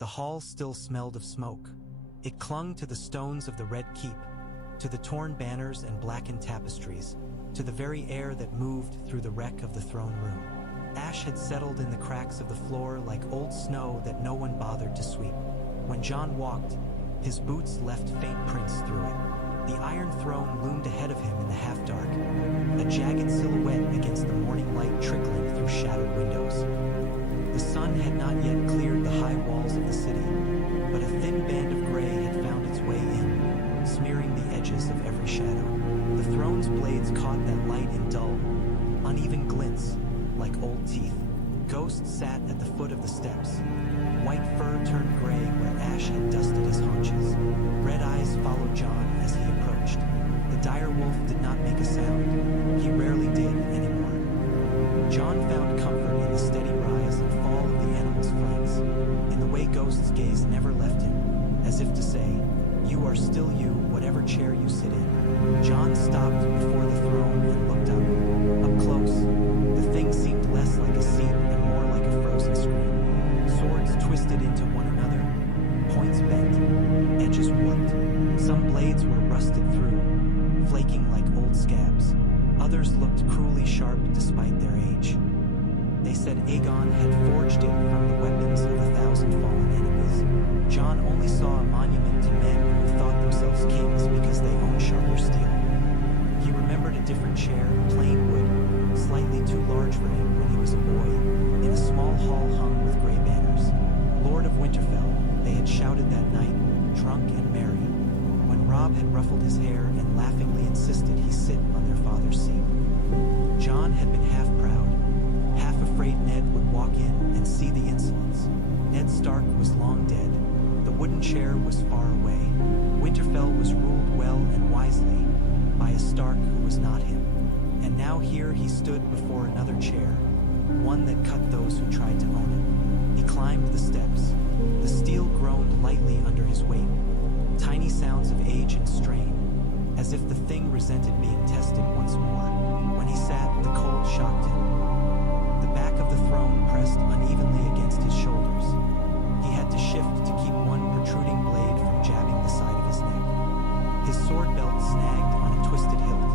The hall still smelled of smoke. It clung to the stones of the Red Keep, to the torn banners and blackened tapestries, to the very air that moved through the wreck of the throne room. Ash had settled in the cracks of the floor like old snow that no one bothered to sweep. When Jon walked, his boots left faint prints through it. The Iron Throne loomed ahead of him in the half-dark, a jagged silhouette against the morning light trickling through shattered windows. The sun had not yet cleared the high walls of the city, but a thin band of gray had found its way in, smearing the edges of every shadow. The throne's blades caught that light in dull, uneven glints, like old teeth. Ghosts sat at the foot of the steps. White fur turned gray where Ash had dusted his haunches. Red eyes followed Jon as he approached. The dire wolf did not make a sound. He rarely did anymore. Jon found comfort in the steady rise and fall of the animal's flanks, in the way Ghost's gaze never left him, as if to say, "You are still you, whatever chair you sit in." Jon stopped before the throne and looked up. Up close, the thing seemed less like a seat and more like a frozen screen. Swords twisted into one another, points bent, edges warped. Some blades were rusted through, flaking like old scabs. Others looked cruelly sharp despite their age. They said Aegon had forged it from the weapons of 1,000 fallen enemies. Jon only saw a monument to men who thought themselves kings because they owned sharper steel. He remembered a different chair, plain wood, slightly too large for him when he was a boy, in a small hall hung with gray banners. Lord of Winterfell, they had shouted that night, drunk and merry, when Robb had ruffled his hair and laughingly insisted he sit on their father's seat. Jon had been half proud, half afraid Ned would walk in and see the insolence. Ned Stark was long dead. The wooden chair was far away. Winterfell was ruled well and wisely by a Stark who was not him. And now here he stood before another chair, one that cut those who tried to own it. He climbed the steps. The steel groaned lightly under his weight. Tiny sounds of age and strain, as if the thing resented being tested once more. When he sat, the cold shocked him. The back of the throne pressed unevenly against his shoulders. He had to shift to keep one protruding blade from jabbing the side of his neck. His sword belt snagged on a twisted hilt.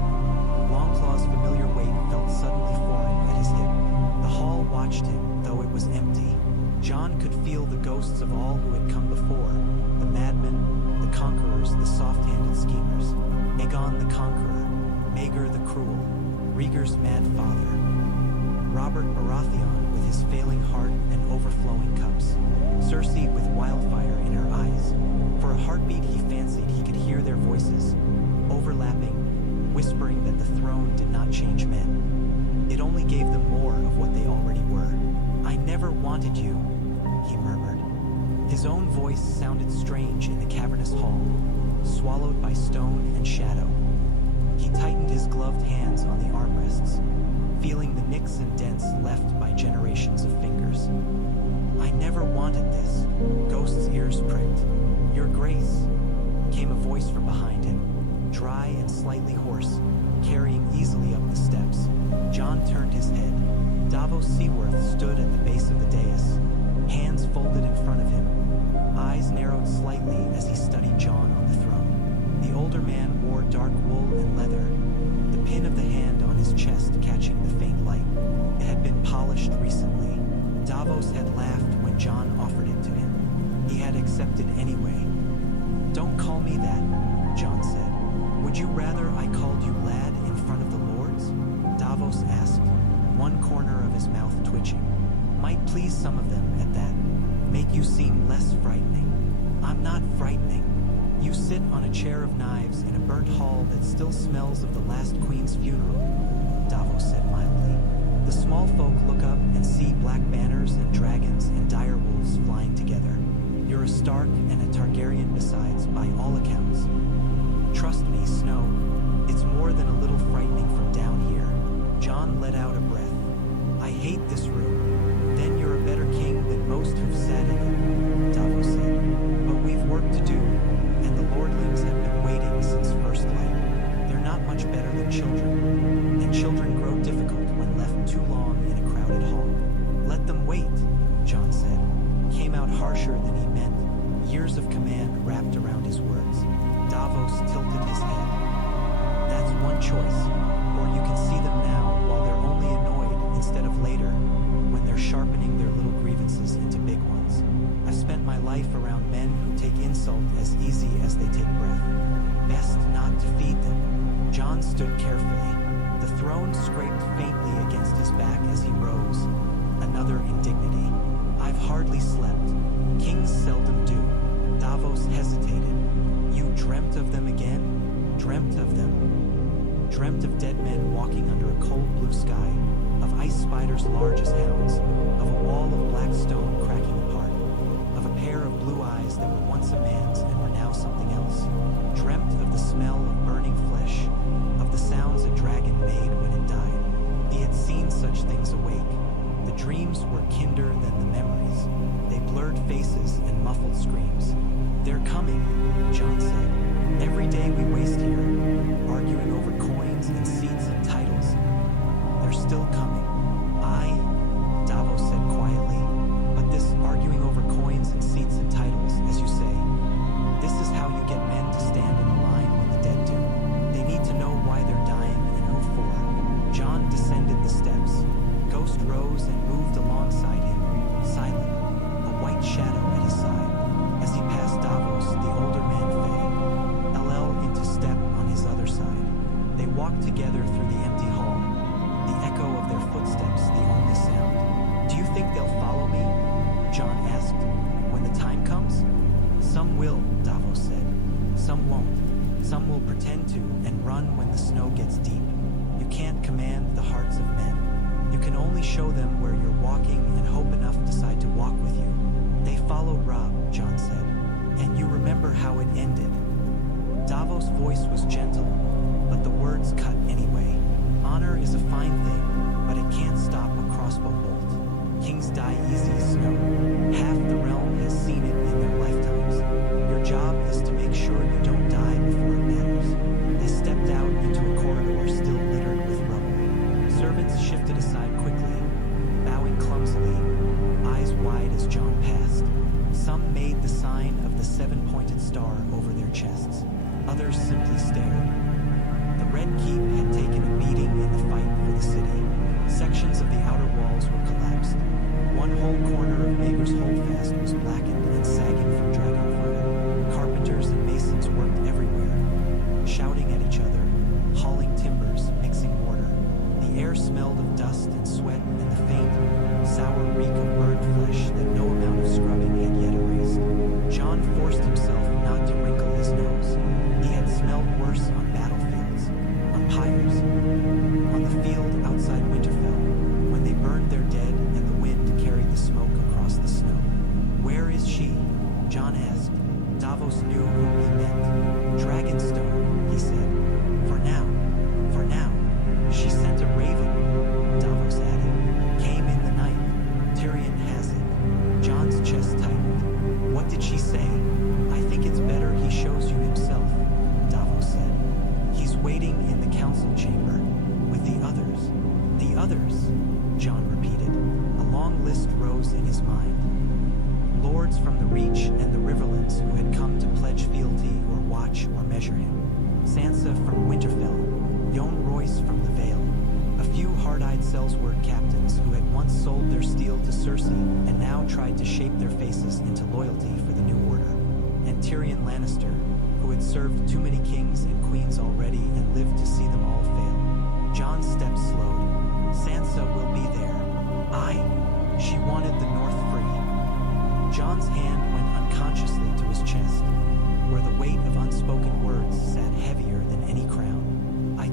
Longclaw's familiar weight felt suddenly foreign at his hip. The hall watched him, though it was empty. Jon could feel the ghosts of all who had come before, the madmen, the conquerors, the soft-handed schemers. Aegon the Conqueror, Maegor the Cruel, Rhaegar's mad father, Robert Baratheon with his failing heart and overflowing cups, Cersei with wildfire in her eyes. For a heartbeat he fancied he could hear their voices, overlapping, whispering that the throne did not change men. It only gave them more of what they already were. "I never wanted you," he murmured. His own voice sounded strange in the cavernous hall, swallowed by stone and shadow. He tightened his gloved hands on the armrests, feeling the nicks and dents left by generations of fingers. "I never wanted this," Ghost's ears pricked. "Your Grace," came a voice from behind him, dry and slightly hoarse, carrying easily up the steps. Jon turned his head. Davos Seaworth stood at the base of the dais, hands folded in front of him. Eyes narrowed slightly as he studied Jon on the throne. The older man wore dark wool and leather, the pin of the hand on his chest catching the faint light. It had been polished recently. Davos had laughed when Jon offered it to him. He had accepted anyway. "Don't call me that," Jon said. "Would you rather I called you lad in front of the lords?" Davos asked, one corner of his mouth twitching. "Might please some of them at that. Make you seem less frightening." "I'm not frightening. You sit on a chair of knives in a burnt hall that still smells of the last queen's funeral," Davos said mildly. "The small folk look up and see black banners and dragons and dire wolves flying together. You're a Stark and a Targaryen besides, by all accounts. Trust me, Snow, it's more than a little frightening from down here." Jon let out a breath. "I hate this room." "Then you're a better king than most who've sat in it," Davos said. "But we've work to do, and the lordlings have been waiting since first light. They're not much better than children, and children grow difficult when left too long in a crowded hall." "Let them wait," Jon said. Came out harsher than he meant. wrapped around his words. Davos tilted his head. That's one choice, or you can see them now while they're only annoyed instead of later, when they're sharpening their little grievances into big ones. I've spent my life around men who take insult as easy as they take breath. Best not to feed them. Jon stood carefully. The throne scraped faintly against his back as he rose. Another indignity. I've hardly slept. Kings seldom do. Davos hesitated. You dreamt of them again? Dreamt of them. Dreamt of dead men walking under a cold blue sky, of ice spiders large as hounds, of a wall of black stone cracking apart, of a pair of blue eyes that were once a man's and were now something else. Dreamt of the smell of burning flesh, of the sounds a dragon made when it died. He had seen such things awake. The dreams were kinder than the memories. They blurred faces and muffled screams. They're coming, Jon said. Every day we waste here, arguing over coins and seats and titles. They're still coming. Aye, Davos said quietly, but this arguing over coins and seats and titles, as you say, this is how you get men to stand in a line when the dead do. They need to know why they're dying and who for. Jon descended the steps. Ghost rose and moved alongside him, silent, a white shadow at his side. As he passed Davos, the older man fell, Ellel into step on his other side. They walked together through the empty hall, the echo of their footsteps the only sound. Do you think they'll follow me? Jon asked. When the time comes? Some will, Davos said. Some won't. Some will pretend to and run when the snow gets deep. You can't command the hearts of men. You can only show them where you're walking and hope enough decide to walk with you. They followed Robb, Jon said. And you remember how it ended. Davos' voice was gentle, but the words cut anyway. Honor is a fine thing, but it can't stop a crossbow bolt. Kings die easy as snow. Half the realm has seen it in their lifetimes. Your job is to make sure you don't die before it matters. They stepped out into a corridor still littered with rubble. Servants shifted aside quickly, bowing clumsily, eyes wide as Jon passed. Some made the sign of the seven-pointed star over their chests. Others simply stared. The Red Keep had taken a beating in the fight for the city. Sections of the outer walls were collapsed. One whole corner of Maegor's Holdfast was blackened and sagging from Dragonfire. Carpenters and masons worked everywhere, shouting at each other, hauling timbers, mixing mortar. The air smelled of dust and sweat and the faint, sour reek of burned flesh that no amount of scrubbing had yet erased. Jon forced himself not to wrinkle his nose. He had smelled worse on battlefields, on pyres, on the field outside Winterfell, when they burned their dead and the wind carried the smoke across the snow. Where is she? Jon asked. Davos knew who he meant. Dragonstone, he said. For now. She sent a raven, Davos added. Came in the night. Tyrion has it. Jon's chest tightened. What did she say? I think it's better he shows you himself, Davos said. He's waiting in the council chamber, with the others. The others, Jon repeated. A long list rose in his mind. Lords from the Reach and the Riverlands who had come to pledge fealty or watch or measure him. Sansa from Winterfell, Jon Royce from the Vale, a few hard-eyed Sellsword captains who had once sold their steel to Cersei and now tried to shape their faces into loyalty for the New Order, and Tyrion Lannister, who had served too many kings and queens already and lived to see them all fail. Jon's steps slowed. Sansa will be there. Aye, she wanted the North free. Jon's hand went unconsciously to his chest, where the weight of unspoken words sat heavier than any crown. I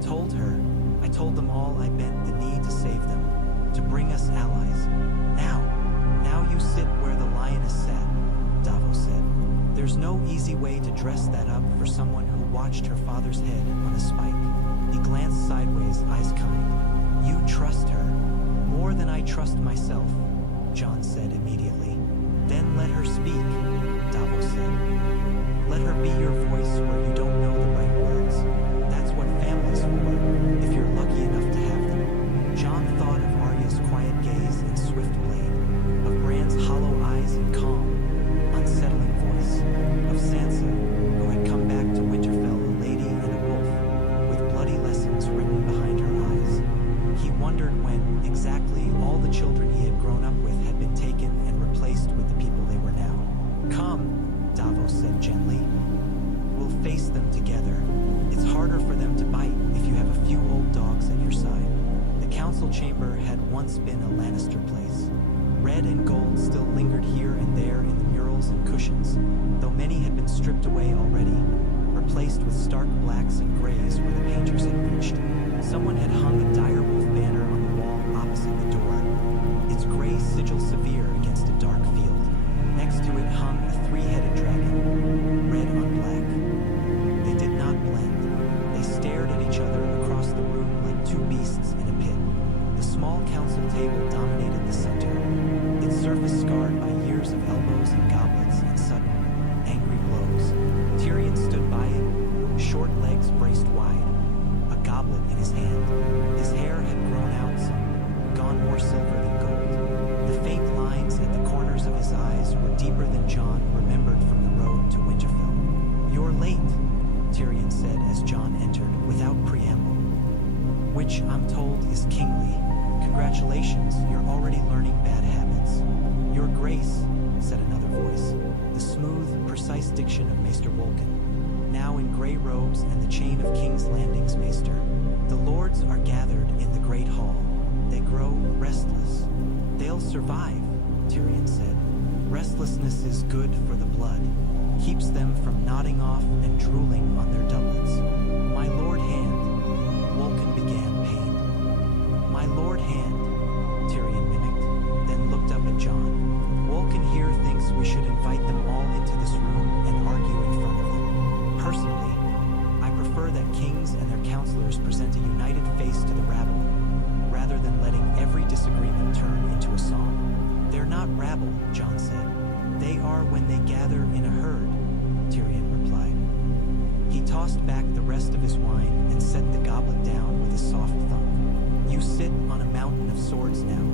told them all I meant the need to save them, to bring us allies. Now you sit where the lioness sat, Davos said. There's no easy way to dress that up for someone who watched her father's head on a spike. He glanced sideways, eyes kind. You trust her, more than I trust myself, Jon said immediately. Then let her speak, Davos said. Let her be your voice where you don't know the right words. That's what family's for, if you're lucky enough to have them. Jon thought of Arya's quiet gaze and swift blade, of Bran's hollow eyes and calm, unsettling voice, of Sansa, said gently. We'll face them together. It's harder for them to bite if you have a few old dogs at your side. The council chamber had once been a Lannister place. Red and gold still lingered here and there in the murals and cushions, though many had been stripped away already, replaced with stark blacks and grays where the painters had reached. Someone had hung a direwolf banner on the wall opposite the door, its gray sigil severe against a dark field. Next to it hung a three-headed dragon, red on black. They did not blend. They stared at each other across the room like two beasts in a pit. The small council table dominated the center, its surface scarred by years of elbows and goblets and sudden, angry blows. Tyrion stood by it, short legs braced wide, a goblet in his hand. His hair had grown out some, gone more silver than gold. The faint lines at the corners of his eyes were deeper than Jon remembered from the road to Winterfell. "You're late," Tyrion said as Jon entered, without preamble. "Which, I'm told, is kingly. Congratulations, you're already learning bad habits." "Your Grace," said another voice, the smooth, precise diction of Maester Wolkan, now in gray robes and the chain of King's Landing's Maester. "The lords are gathered in the Great Hall. They grow restless." "They'll survive," Tyrion said. "Restlessness is good for the blood. Keeps them from nodding off and drooling on their doublets." "My Lord Hand," Wolkan began, pained. "My Lord Hand," Tyrion mimicked, then looked up at Jon. "Wolkan here thinks we should invite them all into this room and argue in front of them. Personally, I prefer that kings and their counselors present a united face to the rabble, rather than letting every disagreement turn into a song." "They're not rabble," Jon said. "They are when they gather in a herd," Tyrion replied. He tossed back the rest of his wine and set the goblet down with a soft thump. "You sit on a mountain of swords now.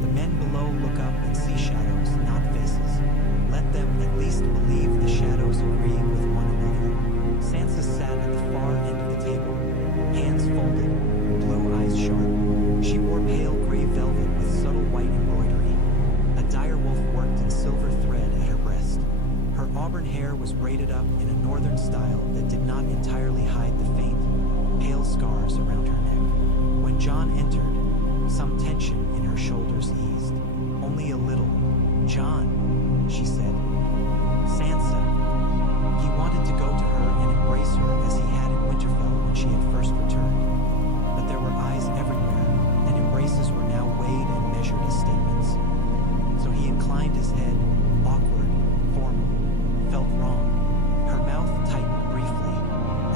The men below look up and see shadows, not faces. Let them at least believe the shadows agree with one another." Sansa sat at the far end of the table, hands folded, blue eyes sharp. She wore pale gray velvet with subtle white embroidery. A direwolf worked in silver thread at her breast. Her auburn hair was braided up in a northern style that did not entirely hide the faint, pale scars around her neck. When Jon entered, some tension in her shoulders eased. "Only a little." "Jon," she said. "Sansa." He wanted to go to her and embrace her as he had in Winterfell when she had first returned. But there were eyes everywhere, and embraces were now weighed and measured as statements. So he inclined his head, awkward, formal, felt wrong. Her mouth tightened briefly,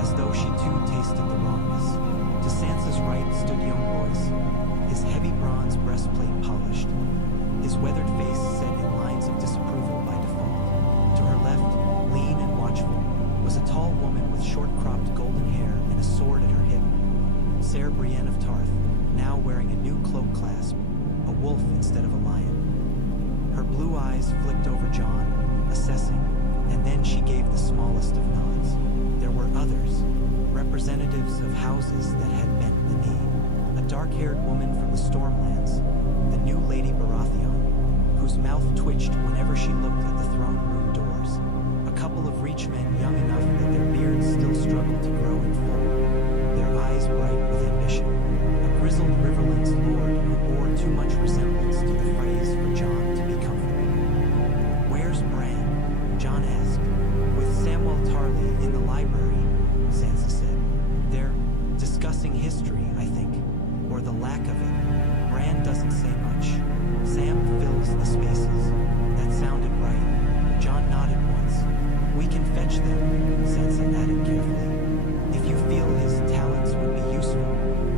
as though she too tasted the wrongness. To Sansa's right stood young Royce, his heavy bronze breastplate polished, his weathered face set in lines of disapproval by default. To her left, lean and watchful, was a tall woman with short-cropped golden hair and a sword at her hip. Ser Brienne of Tarth, now wearing a new cloak clasp, a wolf instead of a lion. Her blue eyes flicked over Jon, assessing, and then she gave the smallest of nods. There were others, representatives of houses that had bent the knee. A dark-haired woman from the Stormlands, the new Lady Baratheon, whose mouth twitched whenever she looked at the throne room doors. A couple of reachmen young enough that their beards still struggled to grow in full, their eyes bright with ambition. A grizzled Riverlands lord who bore too much resemblance to the phrase for Jon to be comfortable. "Where's Bran?" Jon asked. "With Samwell Tarly in the library," Sansa said. "They're discussing history, I think, or the lack of it. Bran doesn't say much. Sam fills the spaces." That sounded right. Jon nodded once. "We can fetch them," Sansa added carefully. "If you feel his talents would be useful."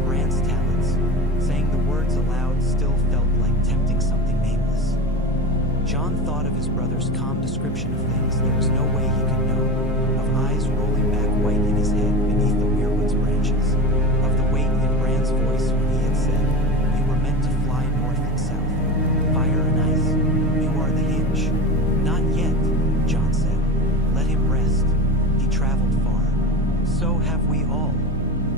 Bran's talents. Saying the words aloud still felt like tempting something nameless. Jon thought of his brother's calm description of things there was no way he could know, of eyes rolling back white in his head beneath the weirwood's branches, of the weight in Bran's voice when he had said, "You were meant to fly north and south. Fire and ice. You are the hinge." "Not yet," Jon said. "Let him rest. He traveled far." "So have we all,"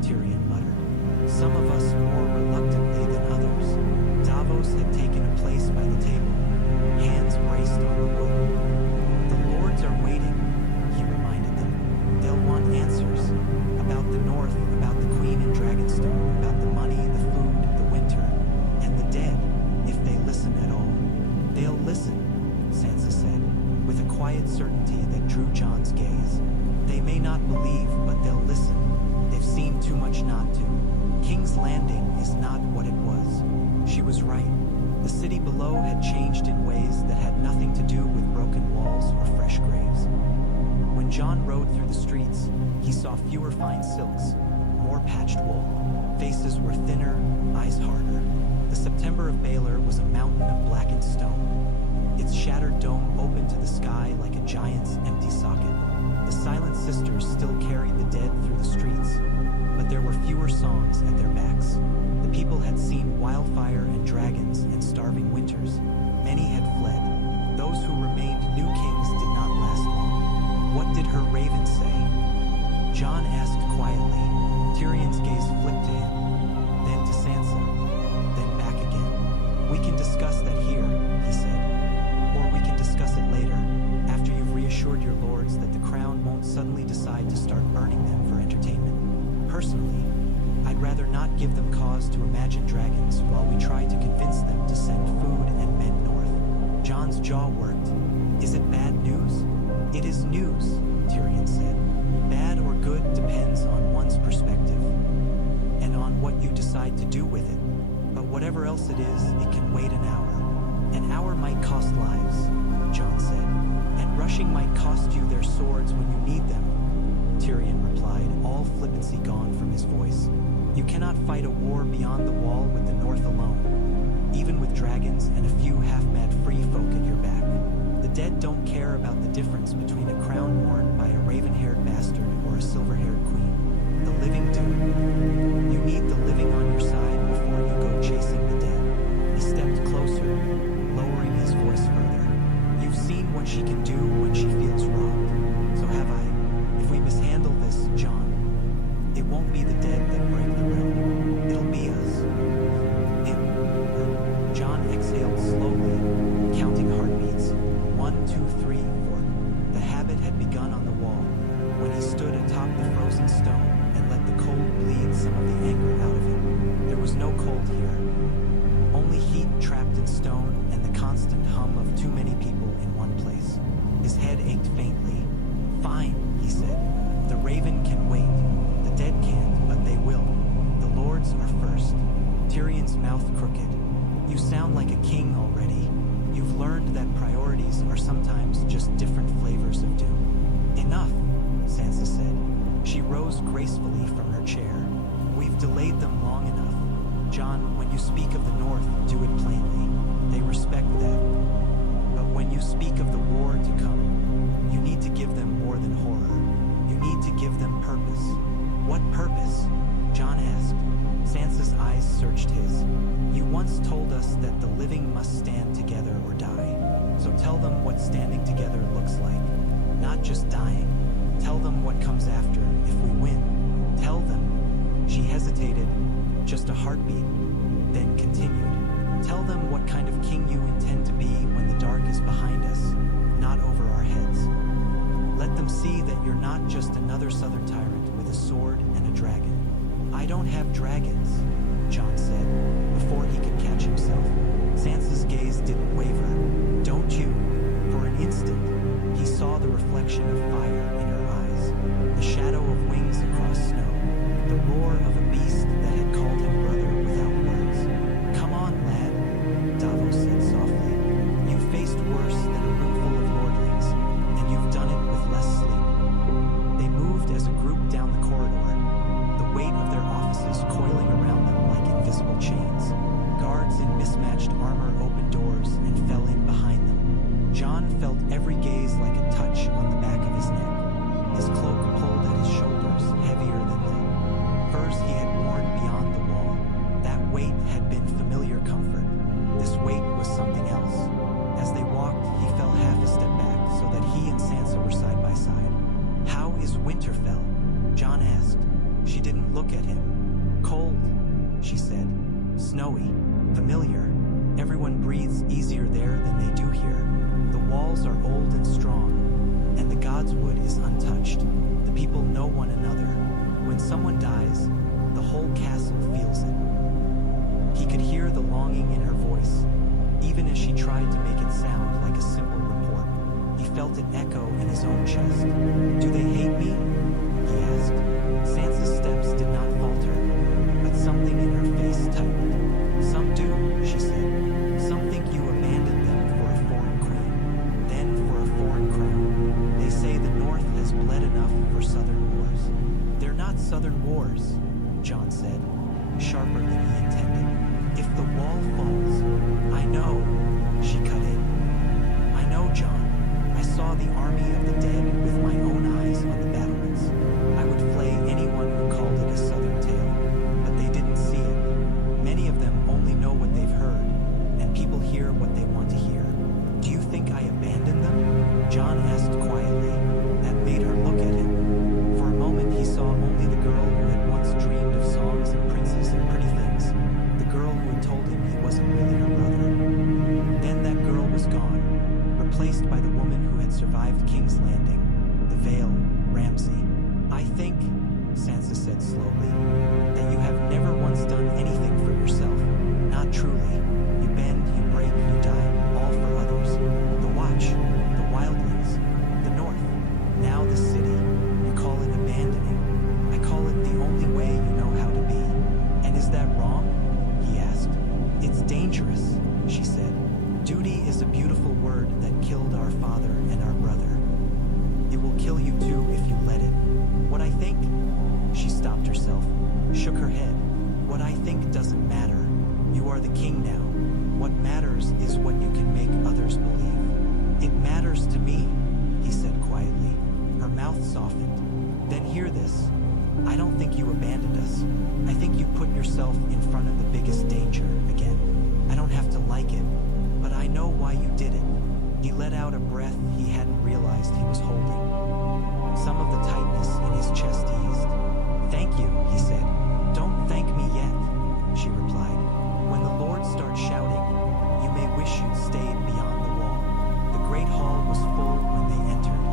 Tyrion muttered. "Some of us more reluctantly than others." Davos had taken a place by the table, hands braced on the wood. "The quiet certainty that drew John's gaze. They may not believe, but they'll listen. They've seen too much not to. King's Landing is not what it was. She was right. The city below had changed in ways that had nothing to do with broken walls or fresh graves. When John rode through the streets, he saw fewer fine silks, more patched wool. Faces were thinner, eyes harder. The September of Baylor was a mountain of blackened stone. Its shattered dome opened to the sky like a giant's empty socket. The Silent Sisters still carried the dead through the streets, but there were fewer songs at their backs. The people had seen wildfire and dragons and starving winters. Many had fled. Those who remained knew kings did not last long. What did her raven say? John asked quietly. Tyrion's gaze flipped to him, then to Sansa, then back again. We can discuss that here, he said. Or we can discuss it later, after you've reassured your lords that the crown won't suddenly decide to start burning them for entertainment. Personally, I'd rather not give them cause to imagine dragons while we try to convince them to send food and men north. John's jaw worked. Is it bad news? It is news, Tyrion said. Bad or good depends on one's perspective, and on what you decide to do with it. But whatever else it is, it can wait an hour. An hour might cost lives, John said, and rushing might cost you their swords when you need them. Tyrion replied, all flippancy gone from his voice. You cannot fight a war beyond the wall with the North alone, even with dragons and a few half-mad free folk at your back. The dead don't care about the difference between a crown worn by a raven-haired bastard or a silver-haired queen. The living do. You need the living on your side before you go chasing the dead. He stepped closer, lowering his voice further. You've seen what she can do when she feels wronged. So have I. If we mishandle this, John, it won't be the dead that break the realm. It'll be us. John exhaled slowly, counting heartbeats. 1, 2, 3, 4. The habit had begun on the wall, when he stood atop the frozen stone and let the cold bleed some of the anger out of him. There was no cold here. Only heat trapped in stone and the constant hum of too many people in one place. His head ached faintly. Fine, he said. The raven can wait. The dead can't, but they will. The lords are first. Tyrion's mouth crooked. You sound like a king already. You've learned that priorities are sometimes just different flavors of doom. Enough, Sansa said. She rose gracefully from her chair. We've delayed them long enough. John, when you speak of the North, do it plainly. They respect that. But when you speak of the war to come, you need to give them more than horror. You need to give them purpose. What purpose? John asked. Sansa's eyes searched his. You once told us that the living must stand together or die. So tell them what standing together looks like. Not just dying. Tell them what comes after if we win. Tell them. She hesitated, just a heartbeat, then continued. Tell them what kind of king you intend to be when the dark is behind us, not over our heads. Let them see that you're not just another southern tyrant with a sword and a dragon. I don't have dragons, John said, before he could catch himself. Sansa's gaze didn't waver. Don't you? For an instant, he saw the reflection of fire in her eyes, the shadow of wings across snow, the roar of a beast that had called him brother without words. Come on, lad, Davos said softly. You've faced worse than a room full of lordlings, and you've done it with less sleep. They moved as a group down the corridor, the weight of their offices coiling around them like invisible chains. Guards in mismatched armor opened doors and fell in behind them. John felt every gaze like a touch on the back of his neck. His cloak pulled at his shoulders, heavier than lead. Furs he had worn beyond the wall. That weight had been familiar comfort. This weight was something else. As they walked, he fell half a step back so that he and Sansa were side by side. How is Winterfell? John asked. She didn't look at him. Cold, she said. Snowy. Familiar. Everyone breathes easier there than they do here. The walls are old and strong, and the Godswood is untouched. The people know one another. When someone dies, the whole castle feels it. He could hear the longing in her voice, even as she tried to make it sound like a simple report. He felt it echo in his own chest. Do they hate me? He asked. Sansa's steps did not falter, but something in her face tightened. Some do, she said. Some think you abandoned them for a foreign queen, then for a foreign crown. They say the North has bled enough for southern wars. They're not southern wars, Jon said, sharper than he intended. If the wall falls, I know, she cut in. I know, Jon. I saw the army of the dead with my own eyes on the battlements. I would flay anyone who called it a southern tale, but they didn't see it. Many of them only know what they've heard, and people hear what they want to hear. Do you think I abandoned them? Jon asked quietly. That made her look at him. For a moment he saw only the girl who had once dreamed of songs and princes and pretty things. The girl who had told him he wasn't really her brother. Then that girl was gone, replaced by the woman who had survived King's Landing, the Vale, Ramsay. I think, Sansa said slowly, that you have never once done anything for yourself. Not truly. You bend, you break, you die, all for others. The Watch, the Wildlings, the North, now the city. You call it abandoning. I call it the only way you know how to be. And is that wrong? He asked. It's dangerous, she said. Duty is a beautiful word that killed our father and our brother. It will kill you too if you let it. What I think, she stopped herself, shook her head. What I think doesn't matter. You are the king now. What matters is what you can make others believe. It matters to me, he said quietly. Her mouth softened. Then hear this. I don't think you abandoned us. I think you put yourself in front of the biggest danger again. I don't have to like it, but I know why you did it. He let out a breath he hadn't realized he was holding. Some of the tightness in his chest eased. Thank you, he said. Don't thank me yet, she replied. When the Lord starts shouting, you may wish you'd stayed beyond the wall. The great hall was full when they entered.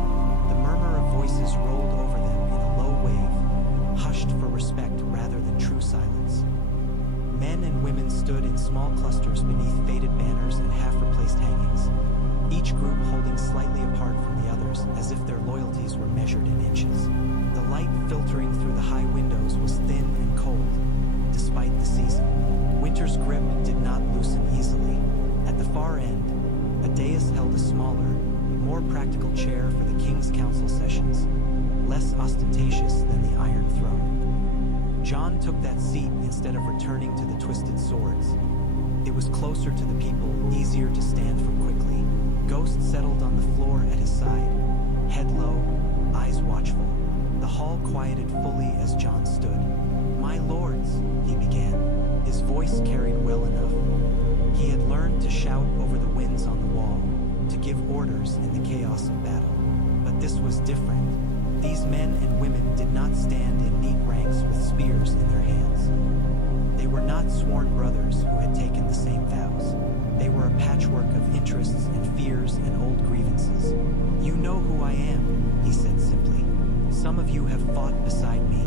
The murmur of voices rolled over them in a low wave, hushed for respect rather than true silence. Men and women stood in small clusters beneath faded banners and half-replaced hangings, each group holding slightly apart from the others as if their loyalties were measured in inches. The light filtering through the high windows was thin and cold, despite the season. Winter's grip did not loosen easily. At the far end, a dais held a smaller, more practical chair for the King's Council sessions, less ostentatious than the Iron Throne. Jon took that seat instead of returning to the twisted swords. It was closer to the people, easier to stand from quickly. Ghost settled on the floor at his side, head low, eyes watchful. The hall quieted fully as Jon stood. My lords, he began. His voice carried well enough. He had learned to shout over the winds on the wall, to give orders in the chaos of battle. But this was different. These men and women did not stand in neat ranks with spears in their hands. They were not sworn brothers who had taken the same vows. They were a patchwork of interests and fears and old grievances. You know who I am, he said simply. Some of you have fought beside me.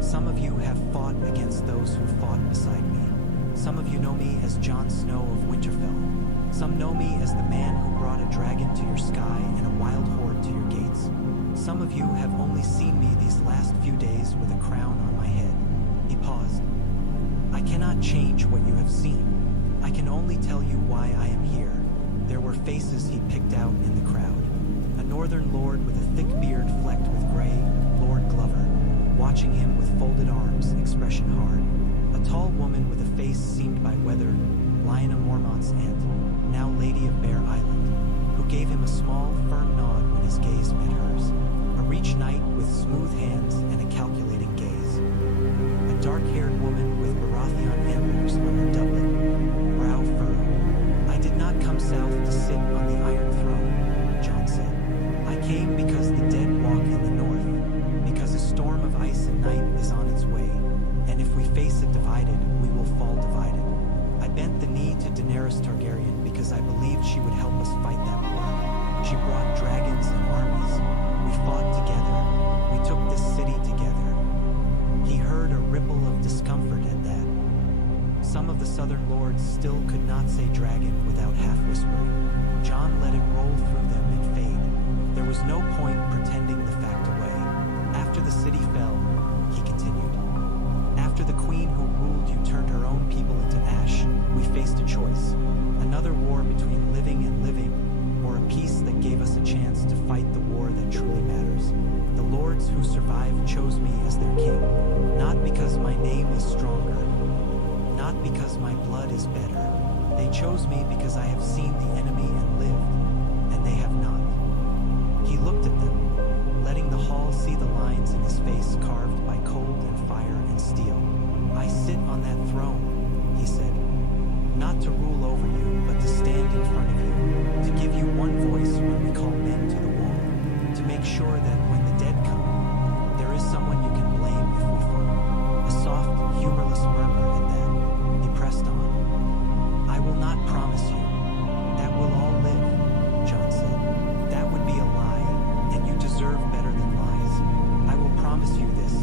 Some of you have fought against those who fought beside me. Some of you know me as Jon Snow of Winterfell. Some know me as the man who brought a dragon to your sky and a wild horde to your gates. Some of you have only seen me these last few days with a crown on my head. He paused. I cannot change what you have seen. I can only tell you why I am here. There were faces he picked out in the crowd. A northern lord with a thick beard flecked with gray, Lord Glover, watching him with folded arms, expression hard. A tall woman with a face seamed by weather, Lyanna Mormont's aunt, now Lady of Bear Island, who gave him a small, firm nod when his gaze met hers. A reach knight with smooth hands and a calculating gaze. A dark-haired woman with Baratheon antlers on her doublet, brow furrowed. I did not come south to sit on the Iron Throne, Jon said. I came because the dead walk in the north, because a storm of ice and night is on its way, and if we face it divided, we will fall divided. I bent the knee to Daenerys Targaryen because I believed she would help us fight that war. She brought dragons and armies. We fought together. We took this city together. He heard a ripple of discomfort at that. Some of the southern lords still could not say dragon without half whispering. Jon let it roll through them and fade. There's no point pretending the fact away. After the city fell, he continued, after the queen who ruled you turned her own people into ash, we faced a choice. Another war between living and living, or a peace that gave us a chance to fight the war that truly matters. The lords who survived chose me as their king, not because my name is stronger, not because my blood is better. They chose me because I have seen the enemy and lived, and they have not. He looked at them, letting the hall see the lines in his face carved by cold and fire and steel. I sit on that throne, he said, not to rule over you, but to stand in front of you, to give you one voice when we call men to the wall, to make sure that when the dead come, there is someone you can blame if we fall. A soft, humorless murmur at that. He pressed on. I will not promise you that we'll all live, John said. That would be a lie, and you deserve better than lies. I will promise you this.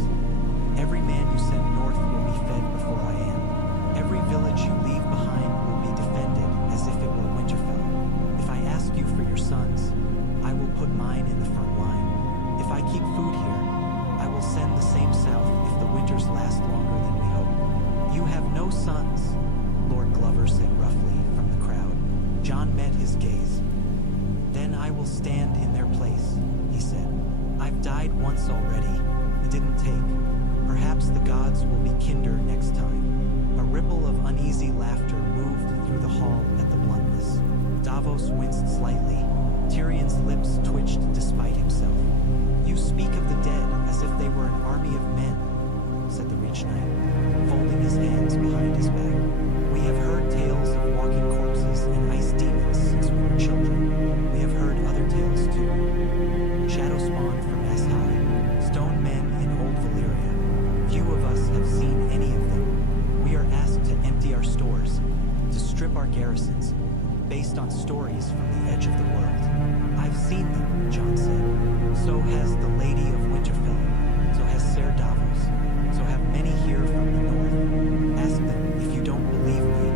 Every man you send north will be fed before I am. Every village you leave behind will be defended as if it were Winterfell. If I ask you for your sons, I will put mine in the front line. If I keep food here, I will send the same south if the winters last longer than we hope. You have no sons, Lord Glover said roughly from the crowd. John met his gaze. Then I will stand in their place, he said. I've died once already. It didn't take. Perhaps the gods will be kinder next time. A ripple of uneasy laughter moved through the hall at the bluntness. Davos winced slightly. Tyrion's lips twitched despite himself. You speak of the dead as if they were an army of men, said the Reach Knight, folding his hands behind his back. We have heard tales of walking corpses and ice demons since we were children. We have heard other tales too. Shadow spawn from Ass High, stone men in Old Valyria. Few of us have seen any of them. We are asked to empty our stores, to strip our garrisons, based on stories from the edge of the world. I've seen them, John said. So has the Lady of Winterfell. So has Ser Davos. So have many here from the north. Ask them if you don't believe me,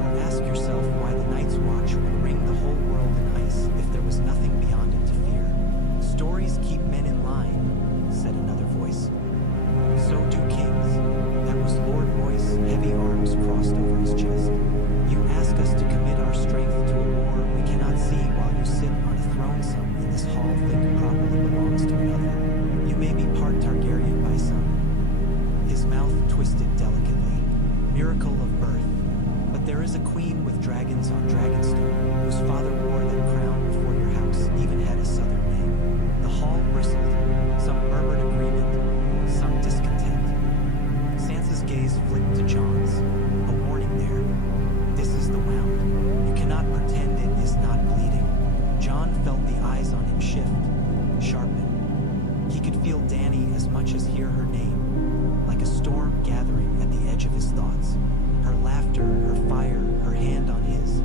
or ask yourself why the Night's Watch would ring the whole world in ice if there was nothing beyond it to fear. Stories keep men in line, said another voice. So do kings. That was Lord Royce, heavy arms crossed over his chest. You ask us to commit our strength to a war we cannot see while you sit on a throne some in this hall think properly belongs to another. You may be part Targaryen by some. His mouth twisted delicately. Miracle of birth. But there is a queen with dragons on Dragonstone, whose father wore that crown before your house even had a southern name. The hall bristled. Some murmured agreement, some discontent. Sansa's gaze flicked to Jon's. A warning there. This is the wound. You cannot pretend it is not bleeding. Jon felt the eyes on him shift, sharpen. He could feel Dany as much as hear her name, like a storm gathering at the edge of his thoughts. Her laughter, her fire, her hand on his.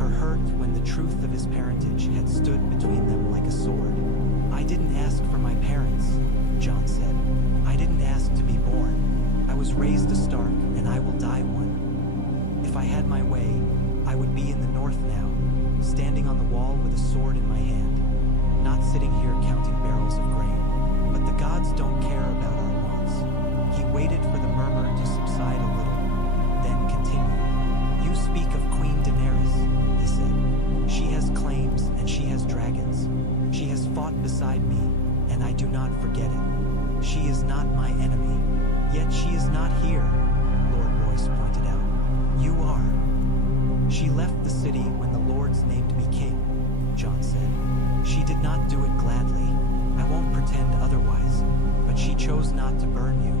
Her hurt when the truth of his parentage had stood between them like a sword. I didn't ask for my parents, Jon said. I didn't ask to be born. I was raised a Stark, and I will die one. If I had my way, I would be in the north now, standing on the wall with a sword in my hand, not sitting here counting barrels of grain. But the gods don't care about our wants. He waited for the murmur to subside a little, then continued. You speak of Queen Daenerys, he said. She has claims and she has dragons. She has fought beside me, and I do not forget it. She is not my enemy, yet she is not here, Lord Royce pointed out. You are. She left the city when the lords named me king, Jon said. She did not do it gladly. I won't pretend otherwise, but she chose not to burn you.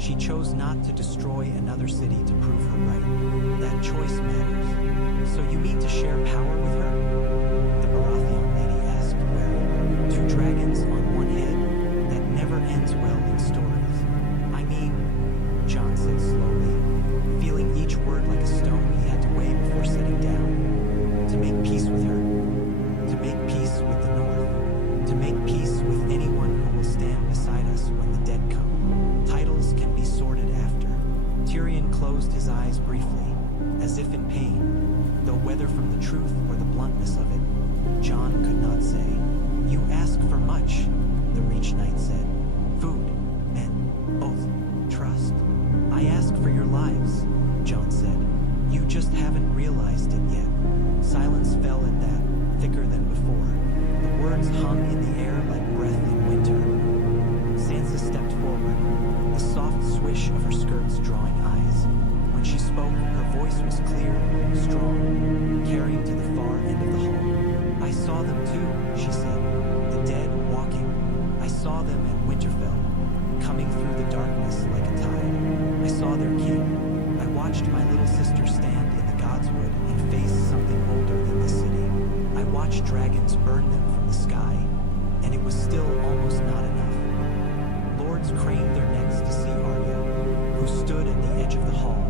She chose not to destroy another city to prove her right. That choice matters. So you mean to share power with her? The Baratheon lady asked, wearing 2 dragons on one head. That never ends well in stories. I mean, Jon said slowly, feeling each word like a stone he had to weigh before setting down. To make peace with her. To make peace with the North. To make peace with anyone who will stand beside us when the dead come. Titles can be sorted after. Tyrion closed his eyes briefly, as if in pain, though whether from the truth or the bluntness of it, Jon could not say. You ask for ash dragons burned them from the sky, and it was still almost not enough. Lords craned their necks to see Arya, who stood at the edge of the hall,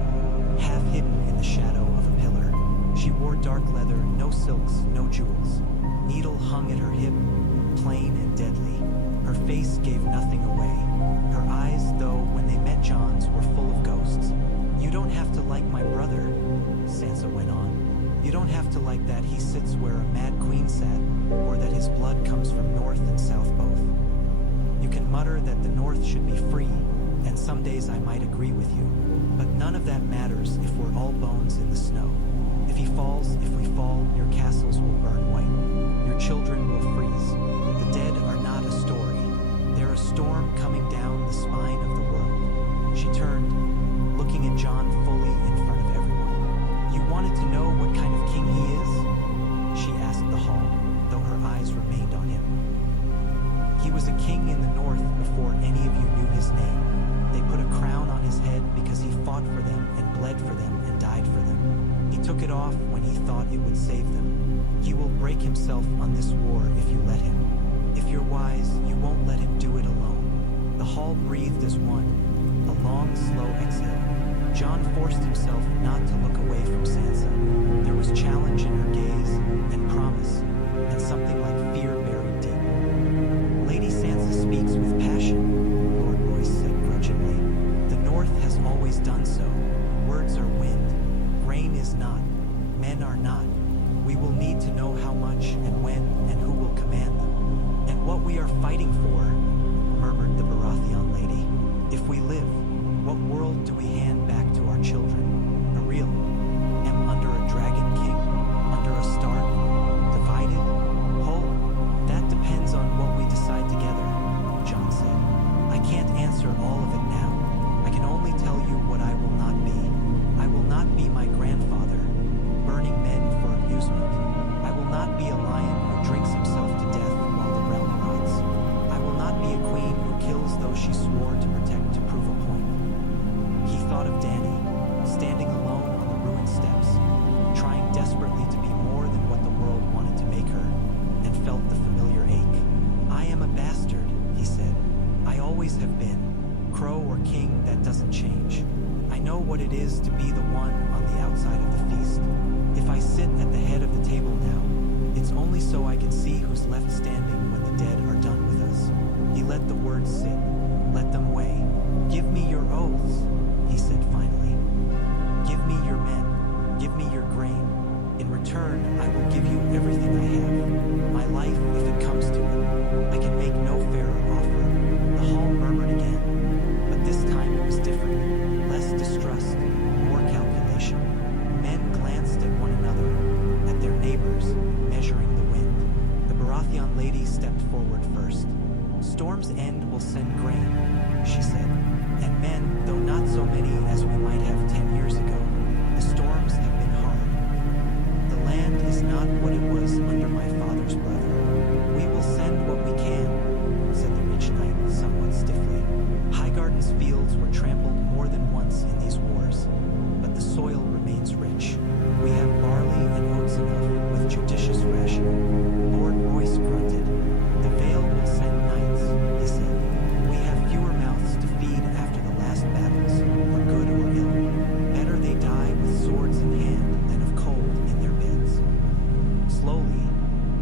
half hidden in the shadow of a pillar. She wore dark leather, no silks, no jewels. Needle hung at her hip, plain and deadly. Her face gave nothing away. Her eyes, though, when they met Jon's, were full of ghosts. "You don't have to like my brother," Sansa went on. "You don't have to like that he sits where a mad queen sat, or that his blood comes from north and south both. You can mutter that the north should be free, and some days I might agree with you. But none of that matters if we're all bones in the snow. If he falls, if we fall, your castles will burn white. Your children will freeze. The dead are not a story. They're a storm coming down the spine of the world." She turned, looking at Jon fully in front of everyone. "You wanted to know what kind of king he is?" she asked the hall, though her eyes remained on him. "He was a king in the north before any of you knew his name. They put a crown on his head because he fought for them and bled for them and died for them. He took it off when he thought it would save them. He will break himself on this war if you let him. If you're wise, you won't let him do it alone." The hall breathed as one, a long, slow exhale. Jon forced himself not to look away from Sansa. There was challenge in her gaze, and promise, and something like fear buried deep. "Lady Sansa speaks with passion," Lord Royce said grudgingly. "The North has always done so. Words are wind. Grain is not. Men are not. We will need to know how much and when and who will command them. And what we are fighting for," murmured the Baratheon lady. "If we live, what world do we hand back to our children? A real? Am under a dragon king? Under a Stark? Divided? Whole? That depends on what we decide together," Jon said. "I can't answer all of it now. I can only tell you what I will not be. I will not be my grandfather, burning men for amusement. I will not be a lion who drinks himself to death while the realm rots. I will not be a queen who kills those she swore to protect to prove a point." He thought of Dany, standing alone on the ruined steps, trying desperately to be more than what the world wanted to make her, and felt the familiar ache. "I am a bastard," he said. "I always have been. Crow or king, that doesn't change. I know what it is to be the one on the outside of the feast. If I sit at the head of the table now, it's only so I can see who's left standing when the dead are done with us." He let the words sit, let them weigh. "Give me your oaths," he said finally. "Give me your men. Give me your grain. In return, I will give you everything I have. My life, if it comes to it. I can make no fairer offer." The hall murmured again, but this time it was different. Less distrust, more calculation. Men glanced at one another, at their neighbors, measuring the wind. The Baratheon lady stepped forward first. "Storm's End will send grain," she said. "And men, though not so many as we might have 10 years ago. The storms have been hard. The land is not what it was under my father's brother. We will send what we can," said the rich knight somewhat stiffly. "Highgarden's fields were trampled more than once in these wars, but the soil remains rich. We have barley and oats enough, with judicious rationing." Lord Royce grunted. "The Vale will send knights," he said. "We have fewer mouths to feed after the last battles, for good or ill. Better they die with swords in hand than of cold in their beds." Slowly,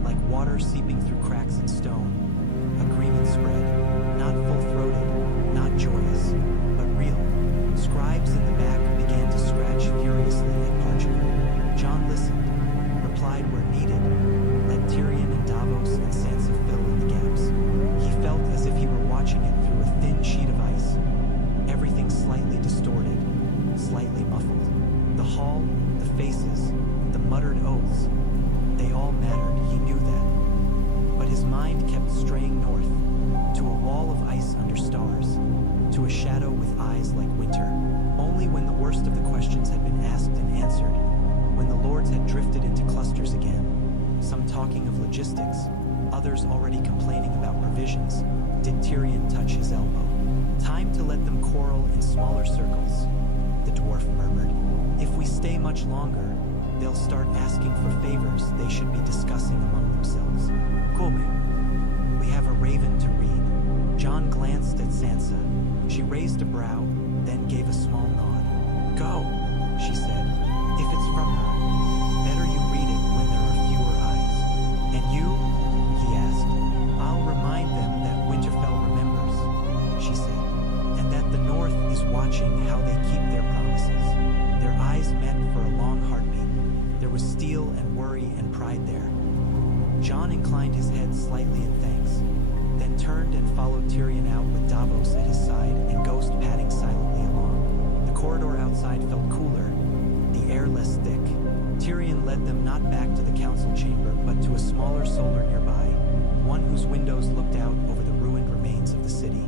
like water seeping through cracks in stone, agreement spread, not full-throated, not joyous, but real. Scribes in the back began to scratch furiously at parchment. Jon listened, replied where needed, let Tyrion and Davos and Sansa fill in the gaps. He felt as if he were watching it through a thin sheet of ice, everything slightly distorted, slightly muffled. The hall, the faces, the muttered oaths, they all mattered, he knew that. But his mind kept straying north, to a wall of ice under stars, to a shadow with eyes like winter. Only when the worst of the questions had been asked and answered, when the lords had drifted into clusters again, some talking of logistics, others already complaining about provisions, did Tyrion touch his elbow. "Time to let them quarrel in smaller circles," the dwarf murmured. "If we stay much longer, they'll start asking for favors they should be discussing among themselves. Come. We have a raven to read. Jon glanced at Sansa. She raised a brow, then gave a small nod. Go, she said. If it's from her, better you read it when there are fewer eyes. And you? He asked. I'll remind them that Winterfell remembers, she said, and that the North is watching how they keep their promises. Their eyes met for a long heartbeat. There was steel and worry and pride there. Jon inclined his head slightly in thanks, then turned and followed Tyrion out with Davos at his side and Ghost padding silently along. The corridor outside felt cooler, the air less thick. Tyrion led them not back to the council chamber, but to a smaller solar nearby, one whose windows looked out over the ruined remains of the city.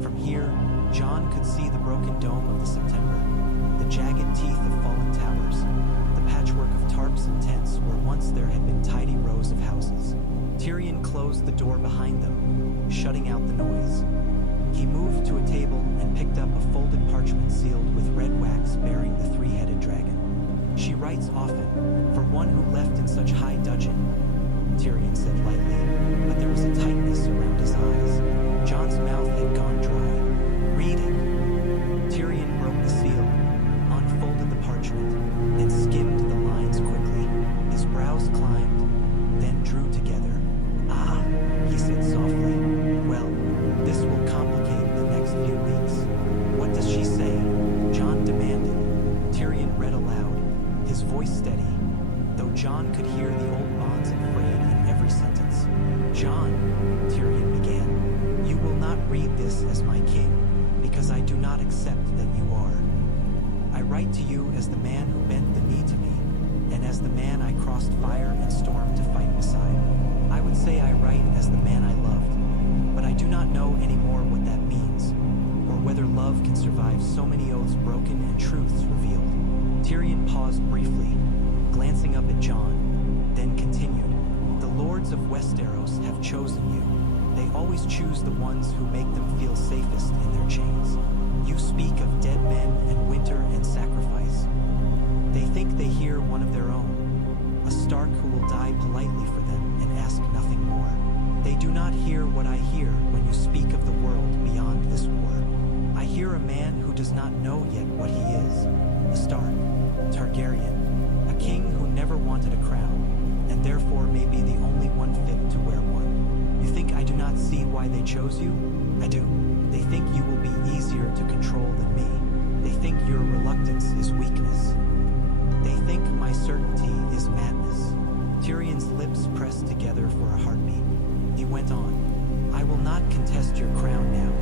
From here, Jon could see the broken dome of the September, the jagged teeth of fallen towers, the patchwork of tarps and tents where once there had been tidy rows of houses. Tyrion closed the door behind them, shutting out the noise. He moved to a table and picked up a folded parchment sealed with red wax bearing the three-headed dragon. She writes often, for one who left in such high dudgeon, Tyrion said lightly, but there was a tightness around his eyes. Jon's mouth had gone dry. Read it. Tyrion broke the seal, unfolded the parchment, and skimmed the lines quickly. His brows climbed, then drew together. Ah, he said softly. Well, this will complicate the next few weeks. What does she say? Jon demanded. Tyrion read aloud, his voice steady, though Jon could hear the old bonds and frayed in every sentence. Jon, Tyrion began, you will not read this as my king, because I do not accept that you are. I write to you as the man who bent the knee to me, and as the man I crossed fire and storm to fight beside. I would say I write as the man I loved, but I do not know anymore what that means, or whether love can survive so many oaths broken and truths revealed. Tyrion paused briefly, glancing up at Jon, then continued. The lords of Westeros have chosen you. They always choose the ones who make them feel safest in their chains. You speak of dead men and winter and sacrifice. They think they hear one of their own, a Stark who will die politely for them and ask nothing more. They do not hear what I hear when you speak of the world beyond this war. I hear a man who does not know yet what he is, a Stark, Targaryen, a king who never wanted a crown, and therefore may be the only one fit to wear one. You think I do not see why they chose you? I do. They think you will be easier to control than me. They think your reluctance is weakness. They think my certainty is madness. Tyrion's lips pressed together for a heartbeat. He went on, I will not contest your crown now.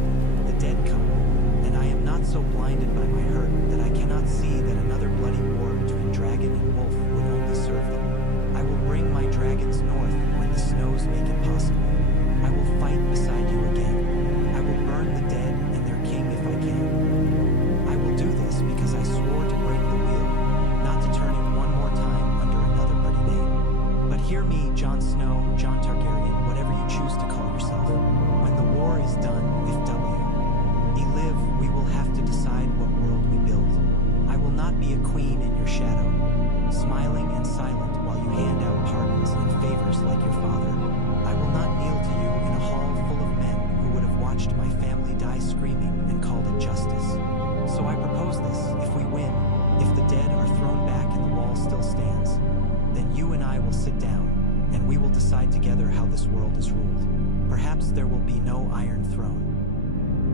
The dead come, and I am not so blinded by my hurt that I cannot see that another bloody war between dragon and wolf would only serve them. I will bring my dragons north when the snows make it possible. I will fight beside you again. I will burn the dead and their king if I can. I will do this because I swore to break the wheel, not to turn it one more time under another bloody name. But hear me, Jon Snow, Jon Targaryen, whatever you choose to call yourself. When the war is done, if we live, we will have to decide what world we build. I will not be a queen in your shadow, smiling and silent while you hand out pardons and favors like your father. I will not kneel to you in a hall full of men who would have watched my family die screaming and called it justice. So I propose this: if we win, if the dead are thrown back and the wall still stands, then you and I will sit down, and we will decide together how this world is ruled. Perhaps there will be no Iron Throne.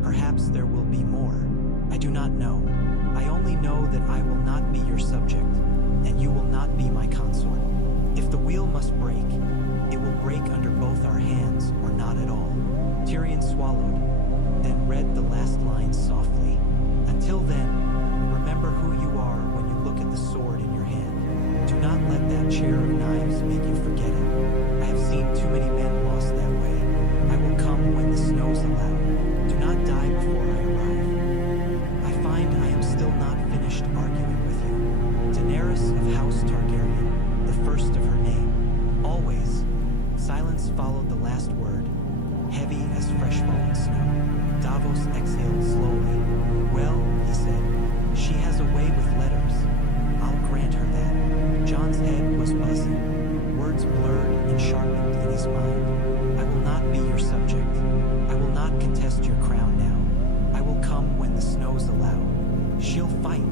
Perhaps there will be more. I do not know. I only know that I will not be your subject, and you will not be my consort. If the wheel must break, it will break under both our hands or not at all. Tyrion swallowed, then read the last lines softly. Until then, remember who you are when you look at the sword in your hand. Do not let that chair of knives make you forget it. I have seen too many men lost that way. I will come when the snows allow. Do not die before I arrive. I find I am still not finished arguing with you. Daenerys of House Targaryen, the first of her name. Always. Silence followed the last word, heavy as fresh fallen snow. Davos exhaled slowly. Well, he said, she has a way with letters. I'll grant her that. She'll fight,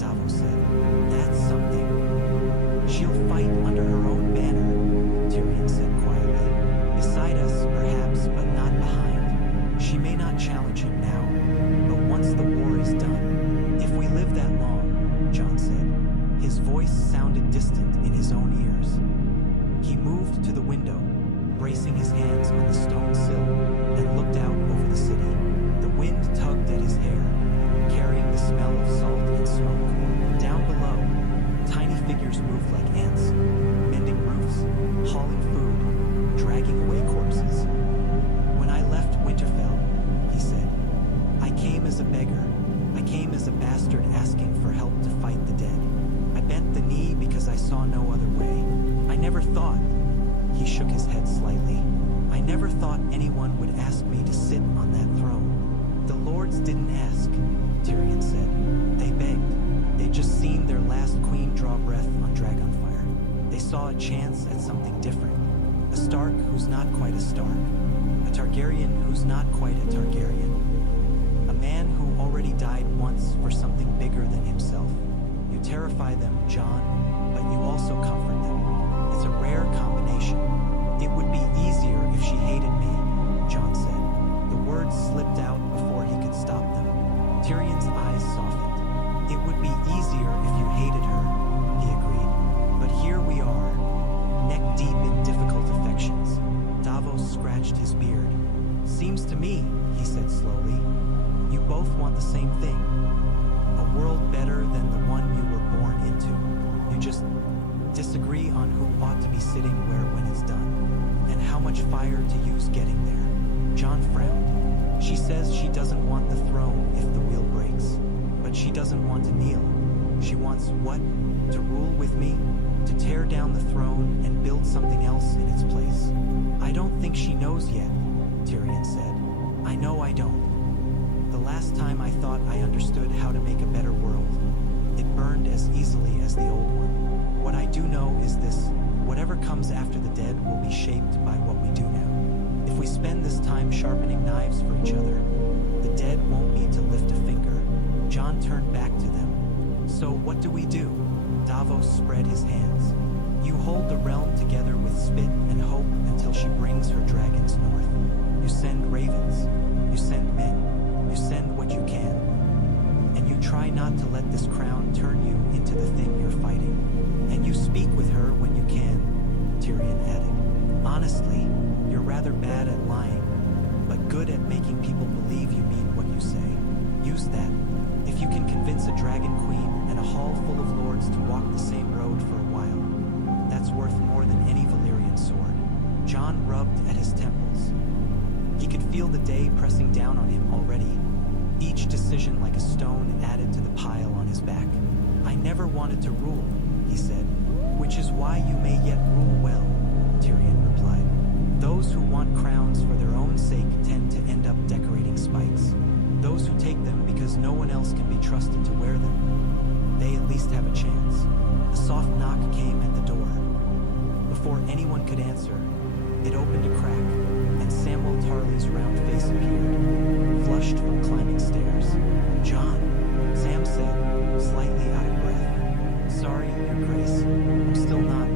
Davos said. That's something. She'll fight under her own banner, Tyrion said quietly. Beside us, perhaps, but not behind. She may not challenge him now, but once the war is done, if we live that long, Jon said. His voice sounded distant in his own ears. He moved to the window, bracing his hands on the stone sill, and looked out over the city. The wind tugged at his hair, carrying the smell of salt and smoke. Down below, tiny figures moved like ants, mending roofs, hauling food, dragging away corpses. When I left Winterfell, he said, I came as a beggar. I came as a bastard asking for help to fight the dead. I bent the knee because I saw no other way. I never thought, he shook his head slightly, I never thought anyone would ask me to sit on that throne. The lords didn't ask, Tyrion said. They begged. They'd just seen their last queen draw breath on Dragonfire. They saw a chance at something different. A Stark who's not quite a Stark. A Targaryen who's not quite a Targaryen. A man who already died once for something bigger than himself. You terrify them, Jon, but you also comfort them. It's a rare combination. It would be easier if she hated me, Jon said. The words slipped out before he could stop them. Tyrion's eyes softened. It would be easier if you hated her, he agreed. But here we are, neck deep in difficult affections. Davos scratched his beard. Seems to me, he said slowly, you both want the same thing. A world better than the one you were born into. You just disagree on who ought to be sitting where when it's done, and how much fire to use getting there. Jon frowned. She says she doesn't want the throne if the wheel breaks, but she doesn't want to kneel. She wants what? To rule with me? To tear down the throne and build something else in its place? I don't think she knows yet, Tyrion said. I know I don't. The last time I thought I understood how to make a better world, it burned as easily as the old one. What I do know is this, whatever comes after the dead will be shaped by what we do now. If we spend this time sharpening knives for each other, the dead won't need to lift a finger. Jon turned back to them. So what do we do? Davos spread his hands. You hold the realm together with spit and hope until she brings her dragons north. You send ravens. You send men. You send what you can. And you try not to let this crown turn you into the thing you're fighting. And you speak with her when you can, Tyrion added. Honestly, you're rather bad at lying, but good at making people believe you mean what you say. Use that. If you can convince a dragon queen and a hall full of lords to walk the same road for a while, that's worth more than any Valyrian sword. Jon rubbed at his temples. He could feel the day pressing down on him already, each decision like a stone added to the pile on his back. I never wanted to rule, he said, which is why you may yet rule well, Tyrion replied. Those who want crowns for their own sake tend to end up decorating spikes. Those who take them because no one else can be trusted to wear them, they at least have a chance. A soft knock came at the door. Before anyone could answer, it opened a crack, and Samwell Tarly's round face appeared, flushed from climbing stairs. Jon, Sam said, slightly out of breath. Sorry, Your Grace. I'm still not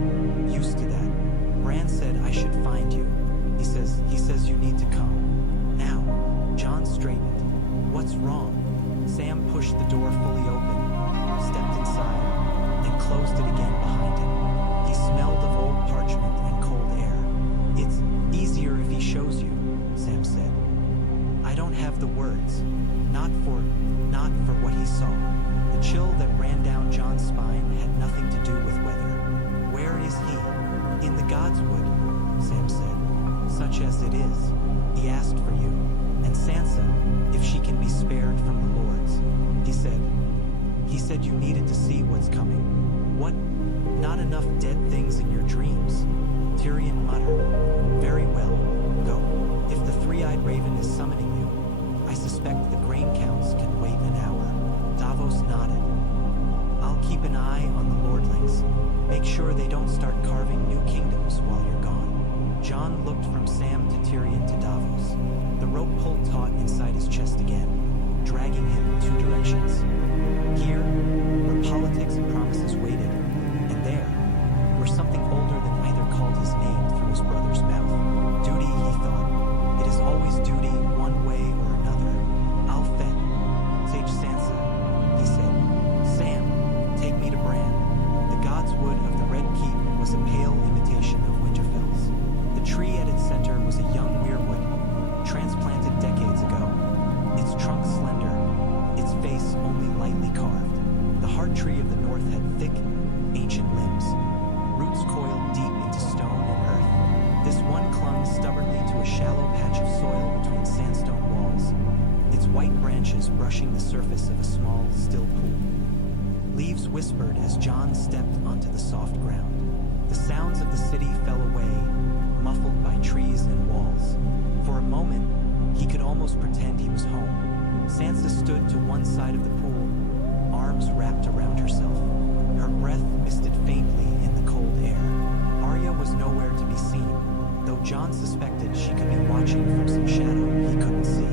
used to that. Bran said I should find you. He says you need to come. Now. Jon straightened. What's wrong? Sam pushed the door fully open, stepped inside, and closed it again behind him. He smelled of old parchment and cold air. It's easier if he shows you, Sam said. I don't have the words. Not for what he saw. The chill that ran down Jon's spine had nothing to do with weather. Where is he? In the Godswood, Sam said. Such as it is. He asked for you. And Sansa, if she can be spared from the lords. He said you needed to see what's coming. What? Not enough dead things in your dreams? Tyrion muttered. Very well, go. If the three-eyed raven is summoning you, I suspect the grain counts can wait an hour. Davos nodded. I'll keep an eye on the lordlings. Make sure they don't start carving new kingdoms while you're gone. Jon looked from Sam to Tyrion to Davos. The rope pulled taut inside his chest again, dragging him in two directions. branches brushing the surface of a small, still pool. Leaves whispered as John stepped onto the soft ground. The sounds of the city fell away, muffled by trees and walls. For a moment, he could almost pretend he was home. Sansa stood to one side of the pool, arms wrapped around herself. Her breath misted faintly in the cold air. Arya was nowhere to be seen, though John suspected she could be watching from some shadow he couldn't see.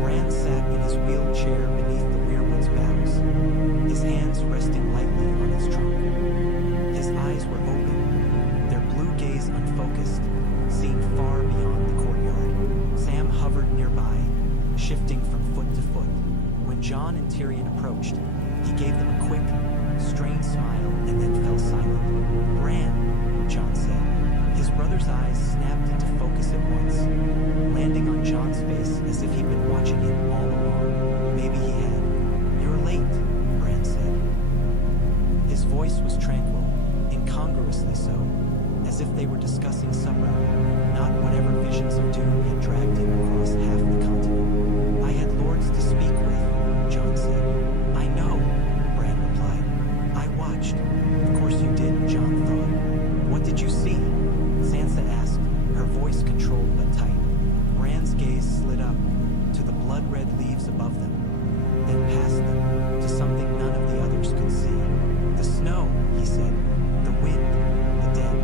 Bran sat in his wheelchair beneath the weirwood's boughs, his hands resting lightly on its trunk. His eyes were open, their blue gaze unfocused, seeing far beyond the courtyard. Sam hovered nearby, shifting from foot to foot. When Jon and Tyrion approached, he gave them a quick, strained smile and then fell silent. "Bran," Jon said. His brother's eyes snapped into focus at once, landing on Jon's face as if he'd been watching him all along. Maybe he had. "You're late," Bran said. His voice was tranquil, incongruously so, as if they were discussing supper, not whatever visions of doom had dragged him across half the continent. "I had lords to speak with," Jon said. "I know," Bran replied. "I watched." "Of course you did," Jon thought. "What did you see?" Sansa asked, her voice controlled but tight. Bran's gaze slid up, to the blood-red leaves above them, then past them, to something none of the others could see. "The snow," he said. "The wind, the dead.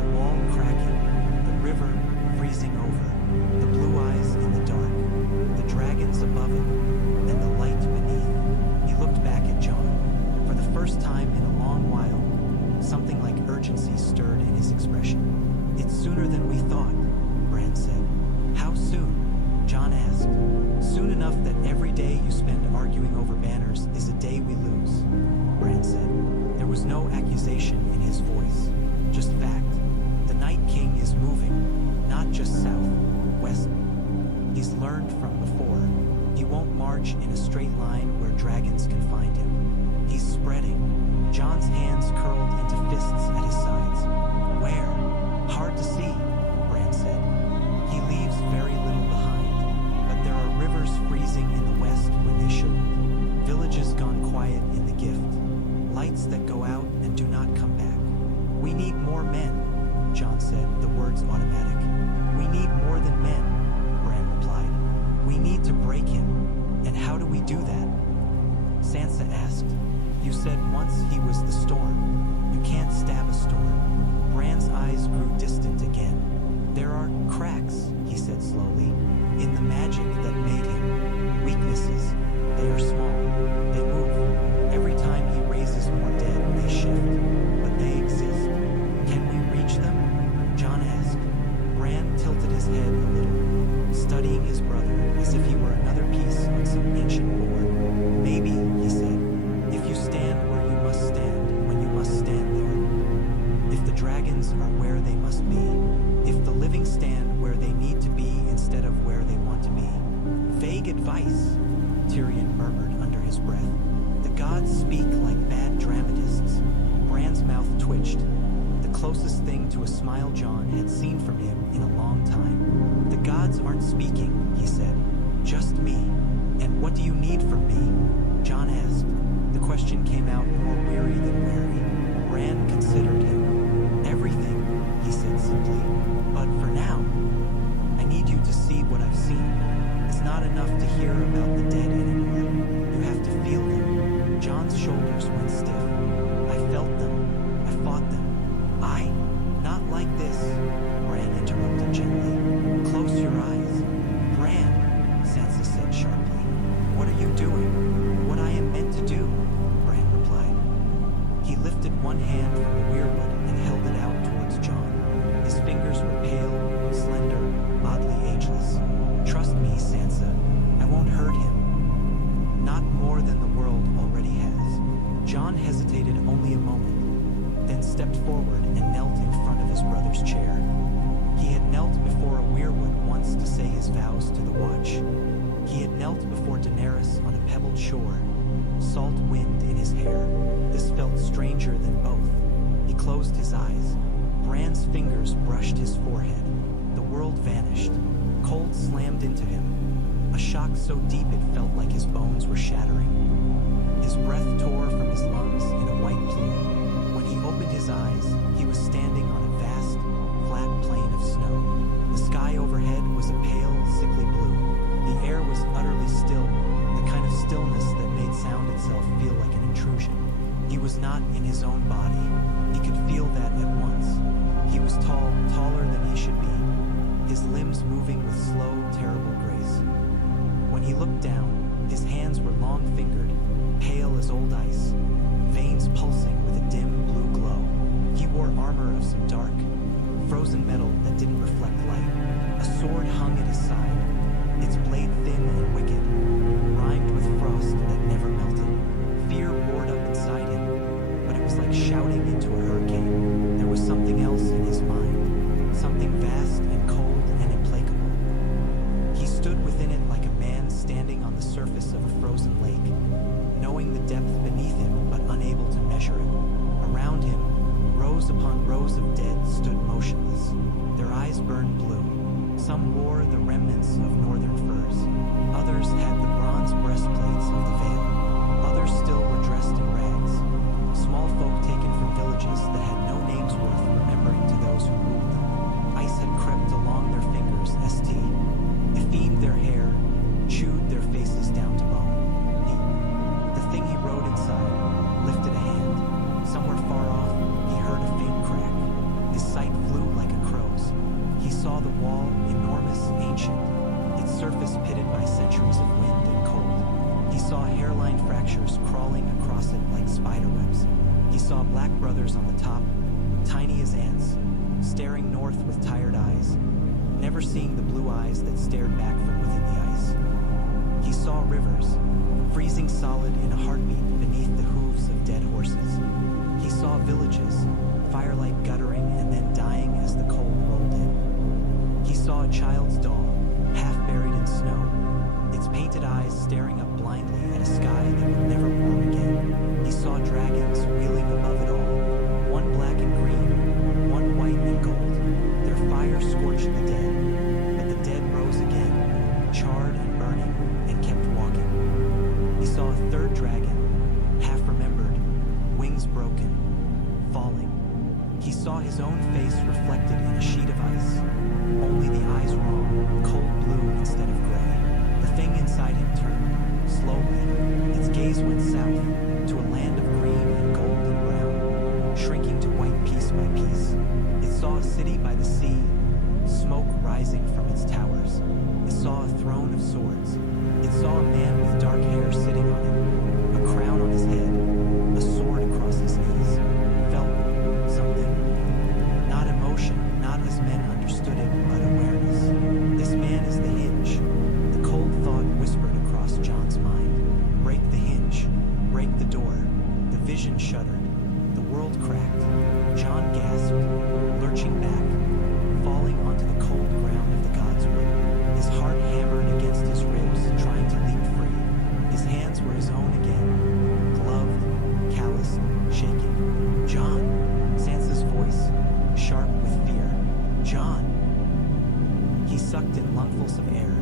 The wall cracking, the river freezing over, the blue eyes in the dark, the dragons above it, and the light beneath." He looked back at Jon. For the first time in a long while, something like urgency stirred in his expression. "It's sooner than we thought," Bran said. "How soon?" Jon asked. "Soon enough that every day you spend arguing over banners is a day we lose," Bran said. There was no accusation in his voice, just fact. The Night King is moving, not just south, west. He's learned from before. He won't march in a straight line where dragons can find him. He's spreading. Jon's hands curled into fists at his sides. "Where?" "Hard to see," Bran said. "He leaves very little behind, but there are rivers freezing in the west when they shouldn't. Villages gone quiet in the gift. Lights that go out and do not come back. We need more men," Jon said, the words automatic. "We need more than men," Bran replied. "We need to break him. And how do we do that?" Sansa asked. "You said once he was the storm. You can't stab a storm." Bran's eyes grew distant again. "There are cracks," he said slowly, "in the magic that made him. Weaknesses. They are small. They move. Every time he raises more dead, they shift. But they exist. Can we reach them?" Jon asked. Bran tilted his head a little, studying his brother as if he were another piece on some ancient board. "Maybe," he said, "if you stand where you must stand, when you must stand there. If the dragons are where they must be. If the living stand where they need to be instead of where they want to be." "Vague advice," Tyrion murmured under his breath. "The gods speak like bad dramatists." Bran's mouth twitched, the closest thing to a smile Jon had seen from him in a long time. "The gods aren't speaking," he said. "Just me." "And what do you need from me?" Jon asked. The question came out more weary than wary. Bran considered him. "Everything," he said simply. "But for now, I need you to see what I've seen. It's not enough to hear about the dead anymore. You have to feel them." Jon's shoulders went stiff. "I felt them. I fought them. I? Not like this," Bran interrupted gently. "Close your eyes." "Bran," Sansa said sharply. "What are you doing?" "What I am meant to do," Bran replied. He lifted one hand from the weirwood and held it out towards Jon. His fingers were pale, slender, oddly ageless. "Trust me, Sansa. I won't hurt him. Not more than the world already has." Jon hesitated only a moment, then stepped forward and knelt in front of his brother's chair. He had knelt before a weirwood once to say his vows to the Watch. He had knelt before Daenerys on a pebbled shore, salt wind in his hair. This felt stranger than both. He closed his eyes. Bran's fingers brushed his forehead. The world vanished. Cold slammed into him. a shock so deep it felt like his bones were shattering. His breath tore from his lungs in a white plume. When he opened his eyes, he was standing on a vast, flat plain of snow. The sky overhead was a pale, sickly blue. The air was utterly still, the kind of stillness that made sound itself feel like an intrusion. He was not in his own body. He could feel that at once. He was tall, taller than he should be, his limbs moving with slow, terrible grace. When he looked down, his hands were long-fingered, pale as old ice, veins pulsing with a dim blue glow. He wore armor of some dark, frozen metal that didn't reflect light. A sword hung at his side, its blade thin and wicked, rimed with frost that never melted. Fear roared up inside him, but it was like shouting into a hurricane. There was something else in his mind, something vast and cold and implacable. He stood within it like a man standing on the surface of a frozen lake, knowing the depth beneath him but unable to measure it. Around him, rows upon rows of dead stood motionless. Their eyes burned blue. Some wore the remnants of northern furs. Others had the bronze breastplates of the veil. Others still were dressed in rags. Small folk taken from villages that had no names worth remembering to those who ruled them. Ice had crept along their fingers, effied their hair, chewed their faces down to bone. The thing he rode inside lifted a hand. Somewhere far off, he heard a faint crack. His sight flew like a crow's. He saw the wall, enormous, ancient, its surface pitted by centuries of wind and cold. He saw hairline fractures crawling across it like spider webs. He saw black brothers on the top, tiny as ants, staring north with tired eyes, never seeing the blue eyes that stared back from within the ice. He saw rivers, freezing solid in a heartbeat beneath the hooves of dead horses. He saw villages, firelight guttering and then dying as the cold rolled in. He saw a child's doll, half buried in snow, its painted eyes staring up blindly at a sky that would never warm again. He saw dragons wheeling above it all, one black and green, one white and gold. Their fire scorched the dead, but the dead rose again, charred and burning, and kept walking. He saw a third dragon, half remembered, wings broken, falling. He saw his own face reflected in a sheet of ice, only the eyes wrong, cold blue instead of gray. The thing inside him turned, slowly. Its gaze went south, to a land of green and gold and brown, shrinking to white piece by piece. It saw a city by the sea, smoke rising from its towers. It saw a throne of swords. It saw a man with dark hair sitting on it, a crown on his head, a sword across his knees. Felt something. Not emotion, not as men understood it, but awareness. This man is the hinge. The cold thought whispered across John's mind. Break the hinge. Break the door. The vision shuddered. The world cracked. John gasped, lurching back, falling onto the cold ground of the godswood. His heart hammered against his ribs, trying to leap free. His hands were his own again, gloved, calloused, shaking. John! Sansa's voice, sharp with fear. John! He sucked in lungfuls of air,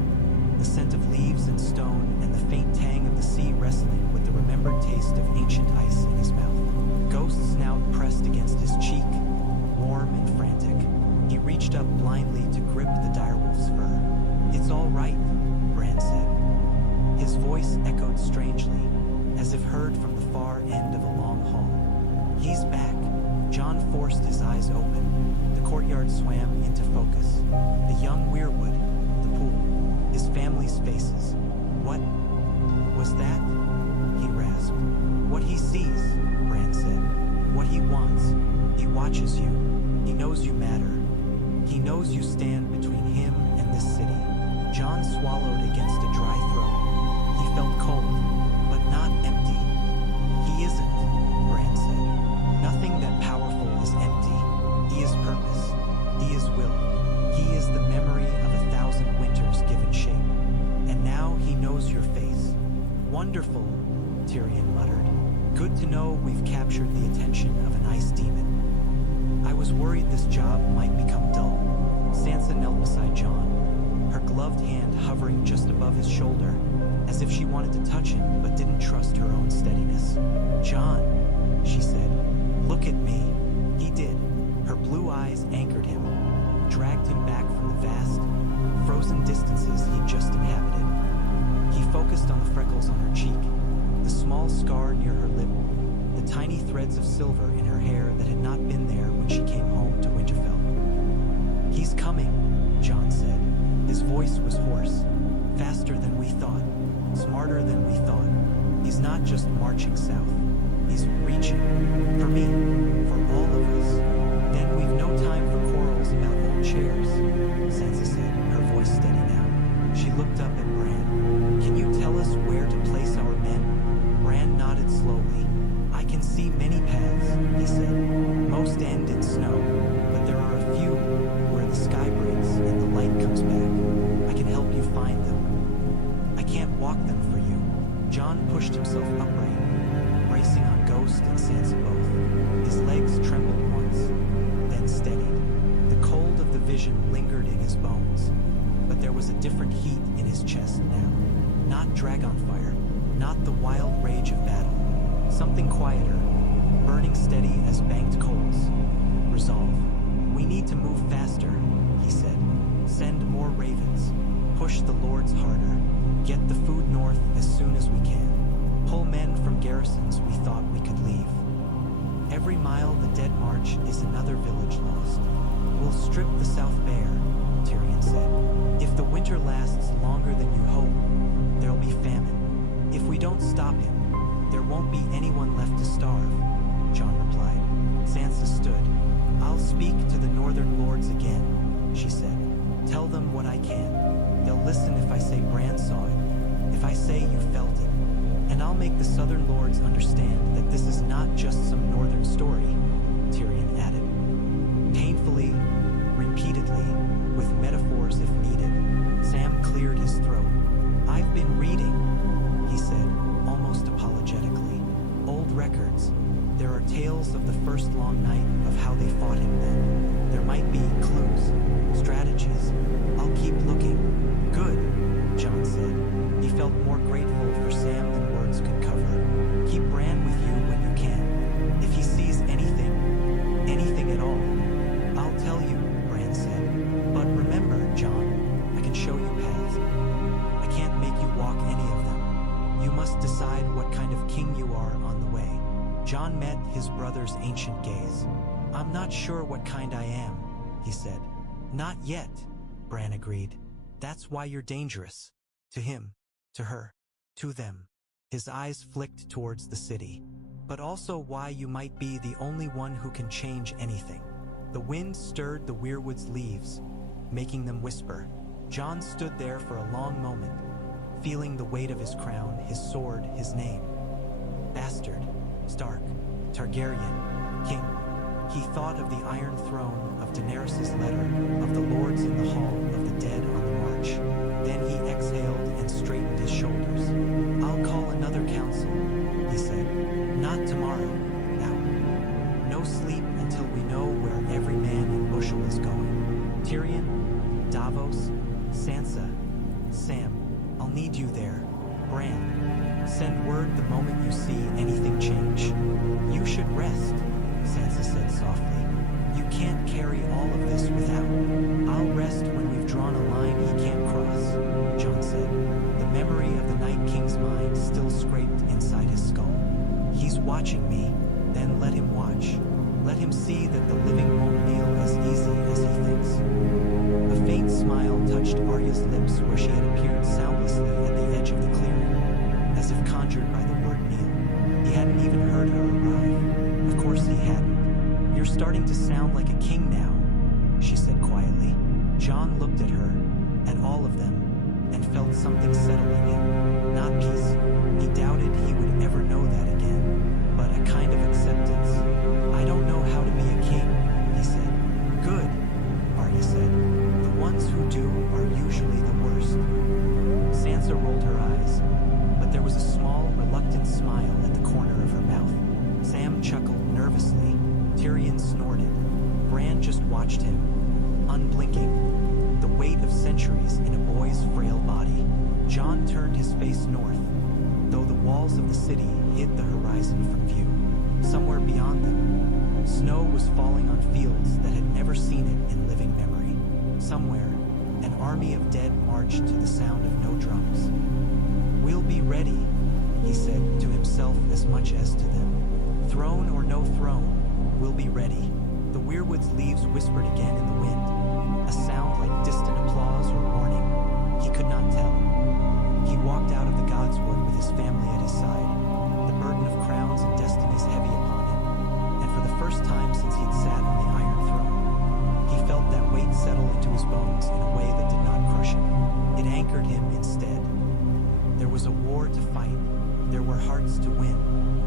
the scent of leaves and stone, and the faint tang of the sea wrestling with the remembered taste of ancient ice in his mouth. Ghost's snout pressed against his cheek, warm and frantic. He reached up blindly to grip the direwolf's fur. It's all right, Bran said. His voice echoed strangely, as if heard from the far end of a long hall. He's back. John forced his eyes open. The courtyard swam into focus. The young weirwood, the pool, his family's faces. What was that? He rasped. What he sees, Bran said. What he wants. He watches you. He knows you matter. He knows you stand between him and this city. John swallowed against a dry throat. He felt cold, but not empty. He isn't, Bran said. Nothing that powerful is empty. He is purpose. He is will. He is the memory of 1,000 winters given shape. And now he knows your face. Wonderful, Tyrion muttered. Good to know we've captured the attention of an ice demon. I was worried this job might become dull. Sansa knelt beside John. her gloved hand hovering just above his shoulder, as if she wanted to touch him but didn't trust her own steadiness. "John," she said, "look at me." He did. Her blue eyes anchored him, dragged him back from the vast, frozen distances he'd just inhabited. He focused on the freckles on her cheek, the small scar near her lip, the tiny threads of silver in her hair that had not been there when she came home to Winterfell. "He's coming," John said. His voice was hoarse. "Faster than we thought. Smarter than we thought. He's not just marching south. He's reaching. For me. For all of us. Then we've no time for quarrels about old chairs," Sansa said, her voice steady now. She looked up at Bran. "Can you tell us where to place our men?" Bran nodded slowly. "I can see many paths," he said. "Most end in snow, but there are a few where the sky breaks and the light comes back. I can help you find them. I can't walk them for you." John pushed himself upright, bracing on Ghost and Sansa both. His legs trembled once, then steadied. The cold of the vision lingered in his bones, but there was a different heat in his chest now. Not dragon fire, not the wild rage of battle. Something quieter, burning steady as banked coals. Resolve. "We need to move faster," he said. "Send more ravens. Push the lords harder. Get the food north as soon as we can. Pull men from garrisons we thought we could leave. Every mile the dead march is another village lost. We'll strip the south bare," Tyrion said. "If the winter lasts longer than you hope, there'll be famine. If we don't stop him, there won't be anyone left to starve," Jon replied. Sansa stood. "I'll speak to the northern lords again," she said. "Tell them what I can. They'll listen if I say Bran saw it, if I say you felt it. And I'll make the southern lords understand that this is not just some northern story," Tyrion added. Painfully, repeatedly, with metaphors if needed, Sam cleared his throat. "I've been reading," he said, almost apologetically. "Old records. There are tales of the first long night, of how they fought him then. There might be clues, strategies. I'll keep looking." "Good," Jon said. He felt more grateful for Sam than words could cover. "Keep Bran with you when you can. If he sees anything at all, I'll tell you," Bran said. "But remember, Jon, I can show you paths. I can't make you walk any of them. You must decide what kind of king you are on the way." Jon met his brother's ancient gaze. "I'm not sure what kind I am," he said. "Not yet," Bran agreed. "That's why you're dangerous. To him, to her, to them." His eyes flicked towards the city. "But also why you might be the only one who can change anything." The wind stirred the weirwood's leaves, making them whisper. Jon stood there for a long moment, feeling the weight of his crown, his sword, his name. Bastard, Stark, Targaryen, king. He thought of the Iron Throne, of Daenerys' letter, of the lords in the Hall of the Dead on the march. Then he exhaled and straightened his shoulders. "I'll call another council," he said. "Not tomorrow, now. No sleep until we know where every man in Bushel is going. Tyrion, Davos, Sansa, Sam, I'll need you there. Bran, send word the moment you see anything change." "You should rest," Sansa said softly. "You can't carry all of this without." "I'll rest when we've drawn a line he can't cross," Jon said. The memory of the Night King's mind still scraped inside his skull. "He's watching me, then let him watch. Let him see that the living won't kneel as easy as he thinks." A faint smile touched Arya's lips where she had appeared soundlessly at the edge of the clearing, as if conjured by the word kneel. He hadn't even heard her arrive. Of course he hadn't. "You're starting to sound like a king now," she said quietly. Jon looked at her, at all of them, and felt something settling him. Not peace. He doubted he would ever know that again, but a kind of acceptance. "I don't know how to be a king," he said. "Good," Arya said. "The ones who do are usually the worst." Sansa rolled her eyes, but there was a small, reluctant smile at the corner of her mouth. Sam chuckled nervously. Tyrion snorted. Bran just watched him, unblinking, the weight of centuries in a boy's frail body. John turned his face north, though the walls of the city hid the horizon from view. Somewhere beyond them, snow was falling on fields that had never seen it in living memory. Somewhere, an army of dead marched to the sound of no drums. "We'll be ready," he said to himself as much as to them. "Throne or no throne, we'll be ready." The weirwood's leaves whispered again in the wind, a sound like distant applause or warning. He could not tell. He walked out of the Godswood with his family at his side. The burden of crowns and destinies heavy upon him, and for the first time since he'd sat on the Iron Throne, he felt that weight settle into his bones in a way that did not crush him. It anchored him instead. There was a war to fight. There were hearts to win.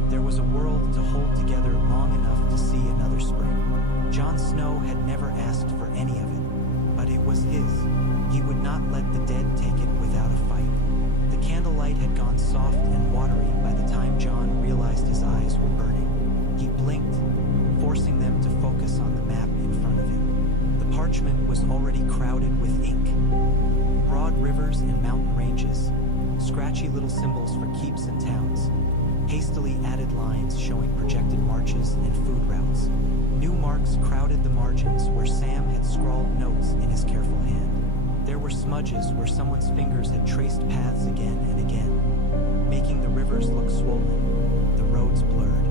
There was a world to hold together long enough to see another spring. Jon Snow had never asked for any of it, but it was his. He would not let the dead take it without a fight. The candlelight had gone soft and watery by the time Jon realized his eyes were burning. He blinked, forcing them to focus on the map in front of him. The parchment was already crowded with ink. Broad rivers and mountain ranges, scratchy little symbols for keeps and towns, hastily added lines showing projected marches and food routes. New marks crowded the margins where Sam had scrawled notes in his careful hand. There were smudges where someone's fingers had traced paths again and again, making the rivers look swollen, the roads blurred.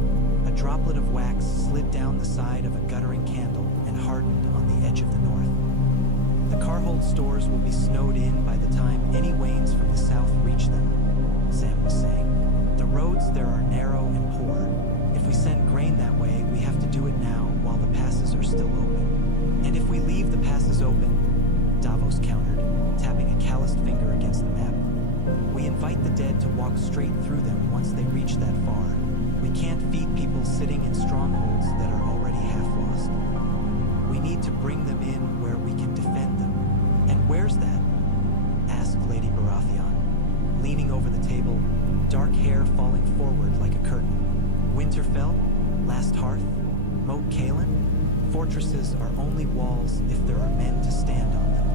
A droplet of wax slid down the side of a guttering candle and hardened on the edge of the north. "The Carhold stores will be snowed in by the time any wains from the south reach them," Sam was saying. "The roads there are narrow and poor. If we send grain that way, we have to do it now while the passes are still open. And if we leave the passes open," Davos countered, tapping a calloused finger against the map, "we invite the dead to walk straight through them once they reach that far. We can't feed people sitting in strongholds that are already half lost. We need to bring them in where we can defend them." "And where's that?" asked Lady Baratheon, leaning over the table, dark hair falling forward like a curtain. "Winterfell? Last Hearth? Moat Cailin? Fortresses are only walls if there are men to stand on them.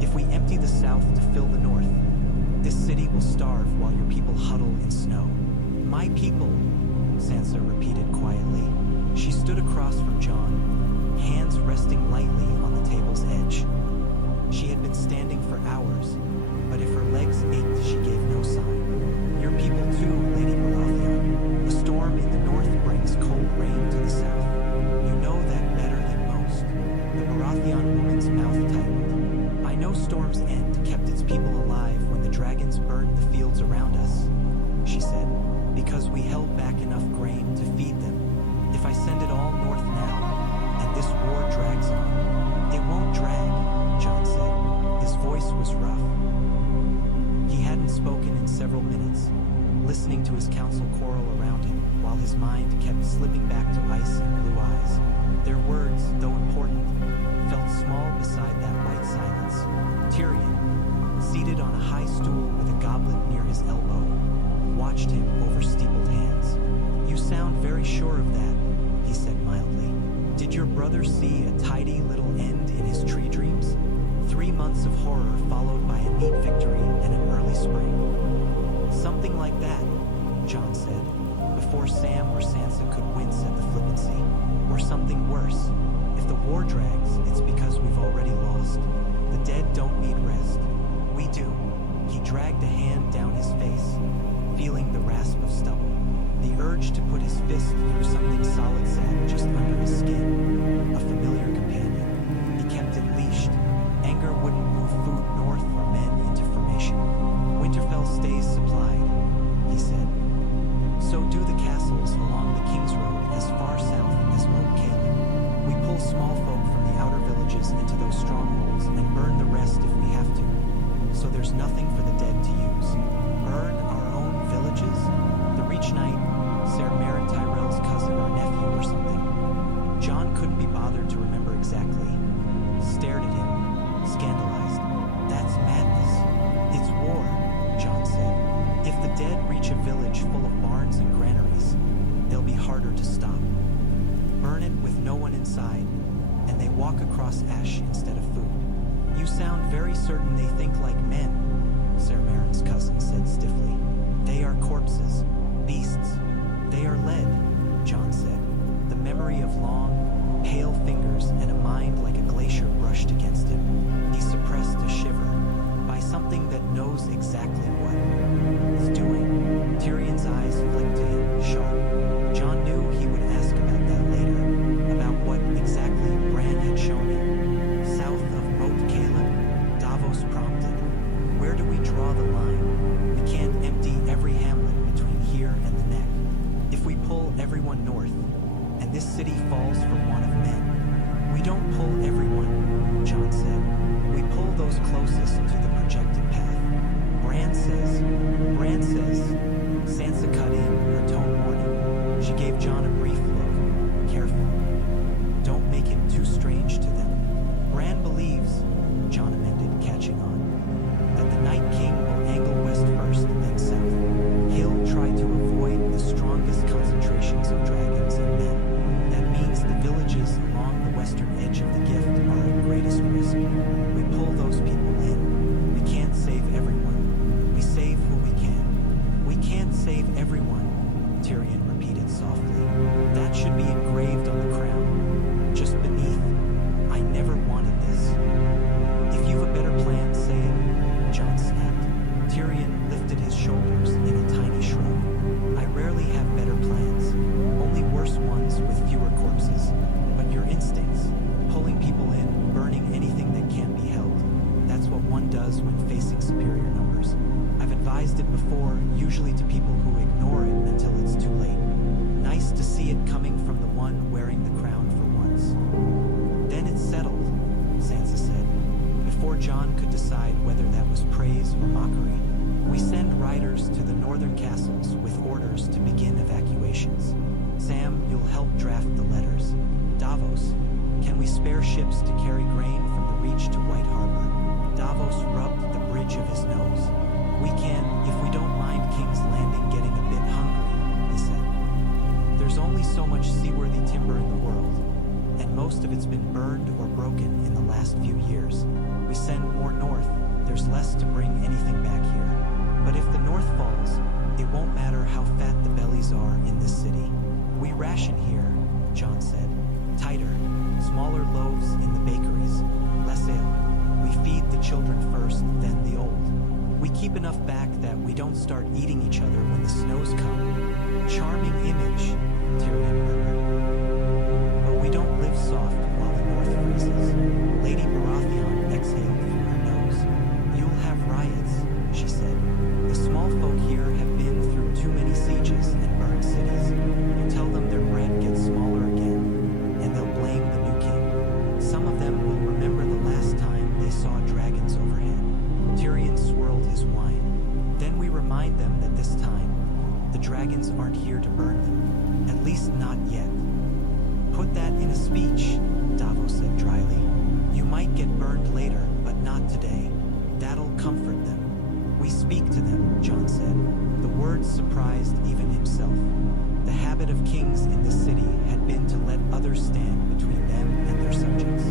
If we empty the south to fill the north, this city will starve while your people huddle in snow." "My people," Sansa repeated quietly. She stood across from Jon, hands resting lightly on the table's edge. She had been standing for hours, but if her legs ached, she gave no sign. "Your people too, Lady Baratheon. A storm in the north brings cold rain to the south. You know that better than most." The Baratheon woman's mouth tightened. "I know storms' end kept its people alive when the dragons burned the fields around us," she said, "because we held back enough grain to feed them. If I send it all north now, and this war drags on—" "It won't drag," Jon said. His voice was rough. He hadn't spoken in several minutes, listening to his council quarrel around him, while his mind kept slipping back to ice and blue eyes. Their words, though important, felt small beside that white silence. Tyrion, seated on a high stool with a goblet near his elbow, watched him over steepled hands. "You sound very sure of that," he said mildly. "Did your brother see a tidy little end in his tree dreams? 3 months of horror followed by a neat victory and an early spring." "Something like that," Jon said, before Sam or Sansa could wince at the flippancy. "Or something worse. If the war drags, it's because we've already lost. The dead don't need rest. We do." He dragged a hand down his face, feeling the rasp of stubble. The urge to put his fist through something solid sat just under his skin, a familiar companion. He kept it leashed. Anger wouldn't move food north or men into formation. "Winterfell stays supplied," he said. "So do the castles along the King's Road as far south as Moat Cailin. We pull small folk from the outer villages into those strongholds and burn the rest if we have to. So there's nothing for the dead to use." "Burn our own villages?" The Reach Knight, Ser Meryn Tyrell's cousin or nephew or something. Jon couldn't be bothered to remember exactly. Stared at him, scandalized. "That's madness. It's war," Jon said. "If the dead reach a village full of barns and granaries, they'll be harder to stop. Burn it with no one inside, and they walk across ash instead of food." "You sound very certain they think like men," Ser Marin's cousin said stiffly. They are corpses, beasts. They are lead, Jon said. The memory of long, pale fingers and a mind like a glacier brushed against him. He suppressed a shiver by something that knows exactly what it's doing. Tyrion's eyes flicked to him, sharp. Jon knew he would ask about that later, about what exactly Bran had shown him. South of Moat Cailin, Davos prompted. Where do we draw the line? We can't empty every hamlet between here and the neck. If we pull everyone north, and this city falls for want of men, we don't pull everyone, Jon said. We pull those closest to the projected path. Bran says, Sansa cut in, her tone warning. She gave Jon a brief look. Careful. Don't make him too strange to them. Bran believes, Jon amended, catching on, that the Night King will angle west first, then south. He'll try to avoid the strongest concentrations of dragons and men. That means the villages along the western edge of the Gift are at greatest risk. We pull those people in. We can't save everyone. We save who we can. We can't save everyone, Tyrion repeated softly. That should be engraved on the crown, just beneath. I never wanted this. If you've a better plan, say it, Jon snapped. Tyrion lifted his shoulders in a tiny shrug. I rarely have better plans, only worse ones with fewer corpses. But your instincts, pulling people in, burning anything that can't be held, that's what one does when facing superior numbers. I've advised it before, usually to people who ignore it until it's too late. Nice to see it coming from the one wearing the crown for once. Then it's settled, Sansa said. Before Jon could decide whether that was praise or mockery, we send riders to the northern castles with orders to begin evacuations. Sam, you'll help draft the letters. Davos, can we spare ships to carry grain from the Reach to White Harbor? Davos rubbed the bridge of his nose. We can, if we don't mind King's Landing getting a bit hungry, he said. There's only so much seaworthy timber in the world, and most of it's been burned or broken in the last few years. We send more north, there's less to bring anything back here. But if the north falls, it won't matter how fat the bellies are in this city. We ration here, Jon said. Tighter, smaller loaves in the bakeries, less ale. We feed the children first, then the old. We keep enough back that we don't start eating each other when the snows come. Charming image, Tyrion murmured. But we don't live soft while the north freezes. Lady Baratheon exhaled through her nose. You'll have riots, she said. The small folk here have been through too many sieges and burned cities. You tell them their bread gets smaller again, and they'll blame the new king. Some of them will remember the last time they saw dragons overhead. Tyrion swirled his wine. Then we remind them that this time, the dragons aren't here to burn them. At least not yet. Put that in a speech, Davos said dryly. You might get burned later, but not today. That'll comfort them. We speak to them, Jon said. The words surprised even himself. The habit of kings in the city had been to let others stand between them and their subjects.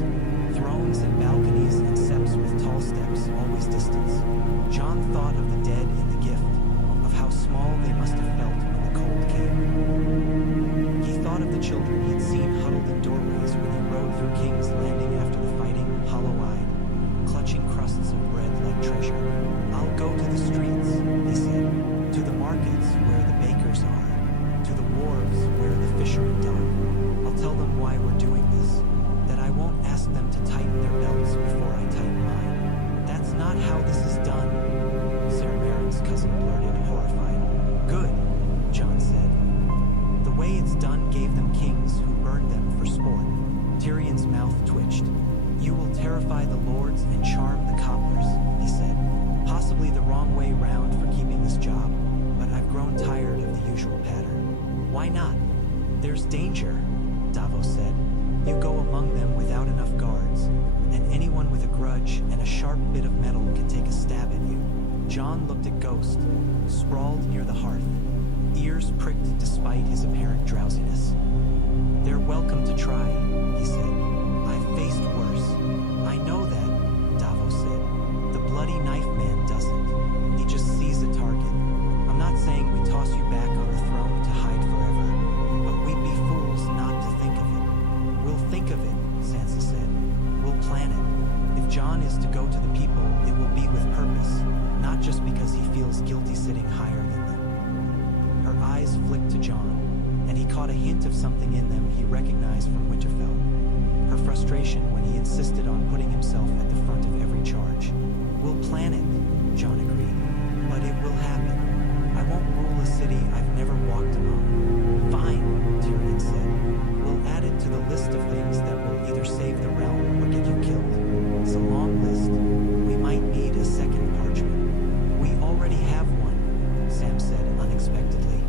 Thrones and balconies and septs with tall steps always distance. Jon thought of the dead in the Gift, of how small they must have felt when the cold came. He thought of the children he'd seen huddled in doorways when he rode through King's Landing after the fighting, hollow-eyed, clutching crusts of bread like treasure. I'll go to the streets, he said, to the markets where the bakers are, to the wharves where the fishermen dock. I'll tell them why we're doing this, that I won't ask them to tighten their belts before I tighten mine. That's not how this is done, Ser Marin's cousin blurted, horrified. Good, Jon said. The way it's done gave them kings who burned them for sport. Tyrion's mouth twitched. You will terrify the lords and charm the cobblers, he said. Possibly the wrong way round for keeping this job, but I've grown tired of the usual pattern. Why not? There's danger, Davos said. You go among them without enough guards, and anyone with a grudge and a sharp bit of metal can take a stab at you. Jon looked at Ghost, sprawled near the hearth, ears pricked despite his apparent drowsiness. They're welcome to try, he said. I've faced worse. I know that, Davos said. The bloody knife man doesn't. He just sees a target. I'm not saying we toss you back on the throne to hide forever, but we'd be fools not to think of it. We'll think of it, Sansa said. We'll plan it. If Jon is to go to the people, it will be with purpose, not just because he feels guilty sitting higher than them. Her eyes flicked to Jon, and he caught a hint of something in them he recognized from Winterfell. Her frustration when he insisted on putting himself at the front of every charge. We'll plan it, Jon agreed, but it will happen. I won't rule a city I've never walked among. Fine, Tyrion said. We'll add it to the list of things that will either save the realm or get you killed. It's a long list. We might need a second parchment. We already have one, Sam said unexpectedly.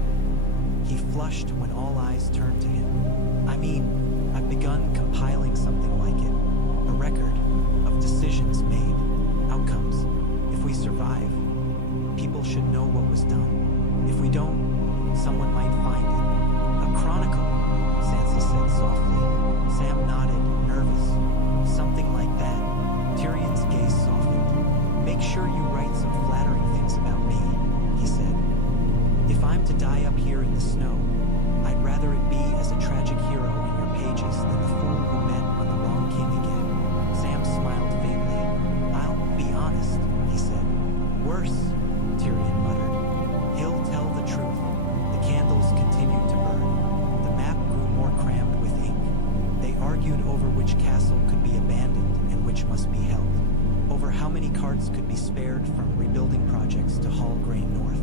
He flushed when all eyes turned to him. I mean, I've begun compiling something like it. A record of decisions made, outcomes. If we survive, people should know what was done. If we don't, someone might find it. A chronicle, Sansa said softly. Sam nodded, nervous. Something like that. Tyrion's gaze softened. Make sure you write some flattering things about me, he said. If I'm to die up here in the snow, I'd rather it be as a tragic hero in your pages than the fool who met on the wrong king again. Sam smiled faintly. I'll be honest, he said. Worse, Tyrion muttered. He'll tell the truth. The candles continued to burn. The map grew more crammed with ink. They argued over which castle could be abandoned and which must be held. Over how many carts could be spared from rebuilding projects to haul grain north.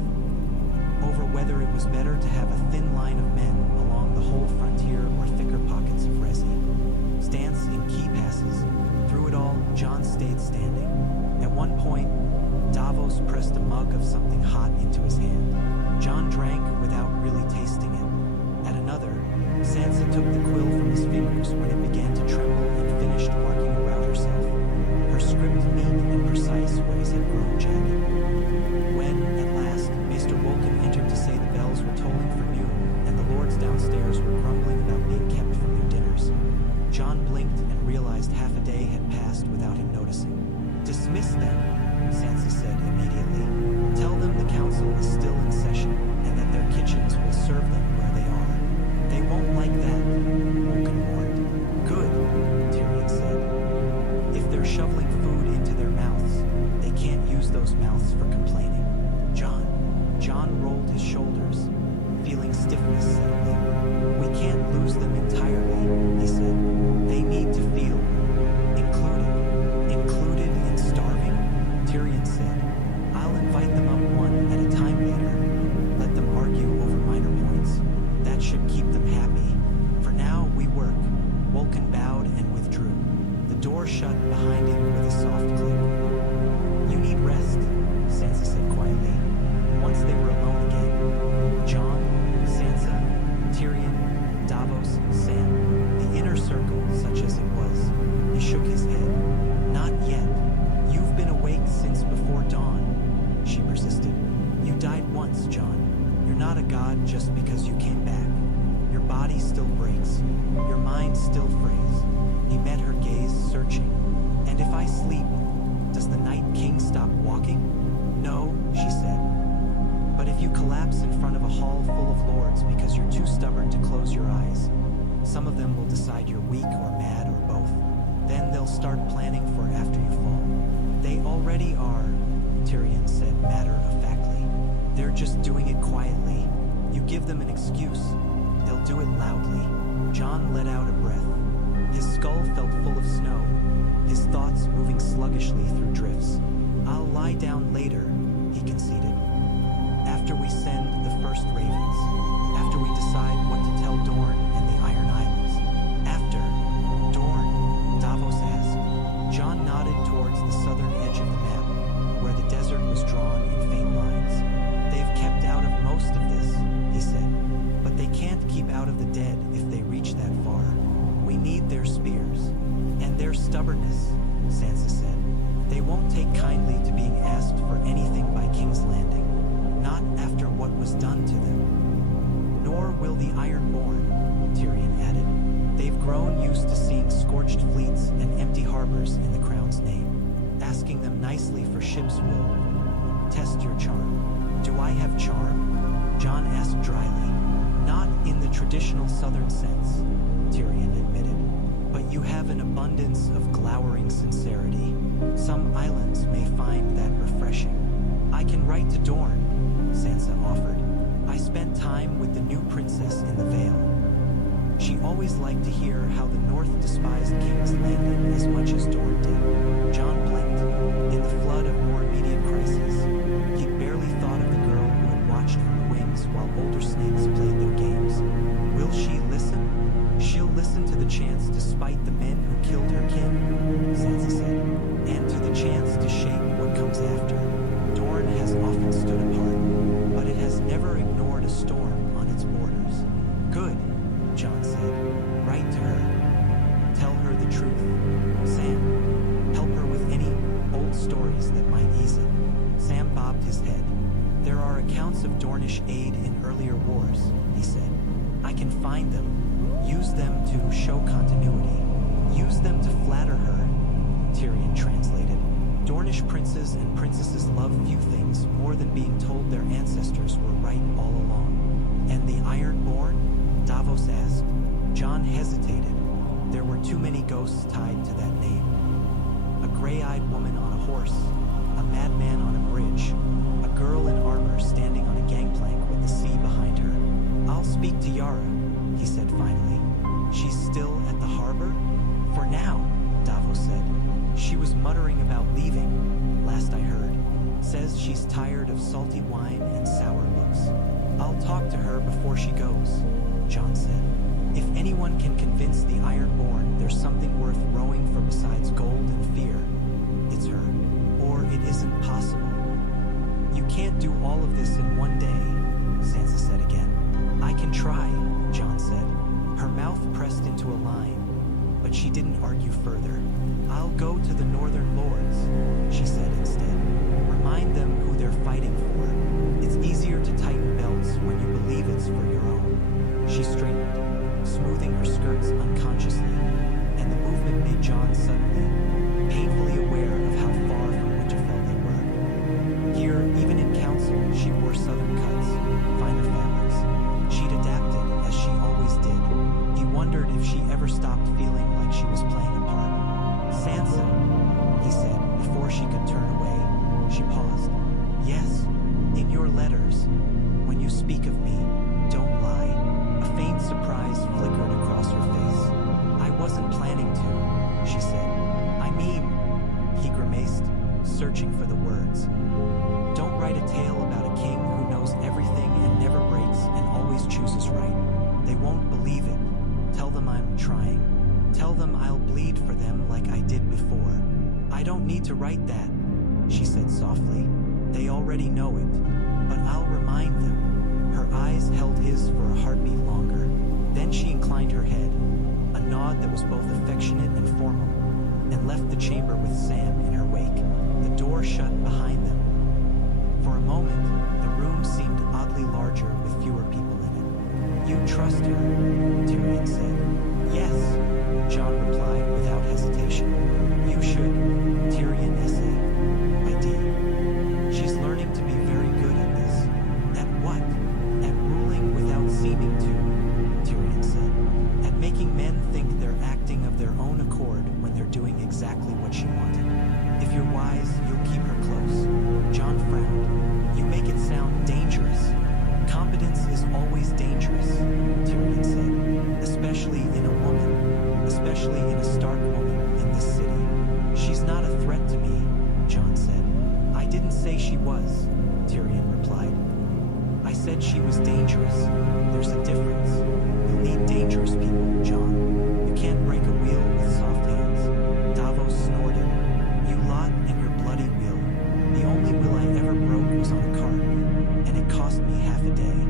Over whether it was better to have a thin line of men along the whole frontier or thicker pockets of resi. Stance in key passes. Through it all, Jon stayed standing. At one point, Davos pressed a mug of something hot into his hand. Jon drank without really tasting it. At another, Sansa took the quill from his fingers when it began to tremble and finished marking a route herself. Her script neat and precise where his had grown jagged. When, at last, Maester Wolkan entered to say the bells were tolling for noon, and the lords downstairs were grumbling about being kept from their dinners, Jon blinked and realized half a day had passed without him noticing. Dismiss them, Sansa said immediately. Tell them the council is still in session, and that their kitchens will serve them where they are. They won't like that, Wolkan warned. Good, Tyrion said. If they're shoveling food into their mouths, they can't use those mouths for complaining. Jon rolled his shoulders, feeling stiffness settling. We can't lose them entirely, he said. They need to feel included. Included in starving? Tyrion said. I'll invite them up one at a time later. Let them argue over minor points. That should keep them happy. For now, we work. Wolkan bowed and withdrew. The door shut behind him with a soft click. You need rest, Sansa said quietly. Once they were alone again, Jon, Sansa, Tyrion, Davos, Sam, the inner circle, such as it was. He shook his head. Not yet. You've been awake since before dawn, she persisted. You died once, Jon. You're not a god just because you came back. Your body still breaks. Your mind still frays. He met her gaze, searching. And if I sleep, does the Night King stop walking? No, she said. But if you collapse in front of a hall full of lords because you're too stubborn to close your eyes, some of them will decide you're weak or mad or both. Then they'll start planning for after you fall. They already are, Tyrion said matter-of-factly. They're just doing it quietly. You give them an excuse, they'll do it loudly. Jon let out a breath. His skull felt full of snow, his thoughts moving sluggishly through drifts. I'll lie down later, he conceded. After we send the first ravens. After we decide what to tell Dorne and the Iron Islands. After. Dorne, Davos asked. Jon nodded towards the southern edge of the map, where the desert was drawn in faint lines. They've kept out of most of this, he said. But they can't keep out of the dead if they reach that far. We need their spears. And their stubbornness, Sansa said. They won't take kindly to being asked for anything by King's Landing. Not after what was done to them. Nor will the Ironborn, Tyrion added. They've grown used to seeing scorched fleets and empty harbors in the Crown's name. Asking them nicely for ships will test your charm. Do I have charm? Jon asked dryly. Not in the traditional Southern sense, Tyrion admitted, but you have an abundance of glowering sincerity. Some islands may find that refreshing. I can write to Dorne, Sansa offered. I spent time with the new princess in the Vale. She always liked to hear how the North despised King's Landing as much as Dorne did. Jon blinked. In the flood of more immediate crises, he barely thought of the girl who had watched from the wings while older snakes played their games. Will she listen? She'll listen to the chance to spite the men who killed her kin, Sansa said, and to the chance to shape what comes after. Dorne has often stood apart, but it has never ignored a storm on its borders. Good, Jon said. Write to her. Tell her the truth. Sam, help her with any old stories that might ease it. Sam bobbed his head. There are accounts of Dornish aid in earlier wars, he said. I can find them. Use them to show continuity. Use them to flatter her, Tyrion translated. Dornish princes and princesses love few things more than being told their ancestors were right all along. And the Ironborn? Davos asked. Jon hesitated. There were too many ghosts tied to that name. A gray-eyed woman on a horse, a madman on a bridge, a girl in armor standing on a gangplank with the sea behind her. I'll speak to Yara, he said finally. She's still at the harbor? For now, Davos said. She was muttering about leaving, last I heard. Says she's tired of salty wine and sour looks. I'll talk to her before she goes, Jon said. If anyone can convince the Ironborn there's something worth rowing for besides gold and fear, it's her. Or it isn't possible. You can't do all of this in one day, Sansa said again. I can try, Jon said. Her mouth pressed into a line, but she didn't argue further. I'll go to the Northern Lords, she said instead. Remind them who they're fighting for. It's easier to tighten belts when you believe it's for your own. She straightened, smoothing her skirts unconsciously, and the movement made Jon suddenly, painfully aware of how far from Winterfell they were. Here, even in council, she wore southern cuts, finer fabrics. She'd adapted, as she always did. He wondered if she ever stopped feeling like she was playing a part. Sansa, he said, before she could turn away. She paused. Yes, in your letters, when you speak of me, don't lie. A faint surprise flickered across her face. I wasn't planning to, she said. I mean, he grimaced, searching for the words. Don't write a tale about a king who knows everything and never breaks and always chooses right. They won't believe it. Tell them I'm trying. Tell them I'll bleed for them like I did before. I don't need to write that, she said softly. They already know it, but I'll remind them. Her eyes held his for a heartbeat longer. Then she inclined her head, a nod that was both affectionate and formal, and left the chamber with Sam in her wake. The door shut behind them. For a moment, the room seemed oddly larger with fewer people in it. You trust her, Tyrion said. Yes, Jon replied without hesitation. You should, Tyrion essayed. I did. She's learning to be very good at this. At what? At ruling without seeming to, Tyrion said. At making men think they're acting of their own accord when they're doing exactly what she wanted. If you're wise, you'll keep her close. Jon frowned. You make it sound dangerous. Competence is always dangerous, Tyrion said. Especially in a woman. Especially in a Stark woman in this city. She's not a threat to me, Jon said. I didn't say she was, Tyrion replied. I said she was dangerous. There's a difference. You'll need dangerous people, Jon. You can't break a wheel with soft hands. Davos snorted. You lot and your bloody wheel. The only wheel I ever broke was on a cart, and it cost me half a day.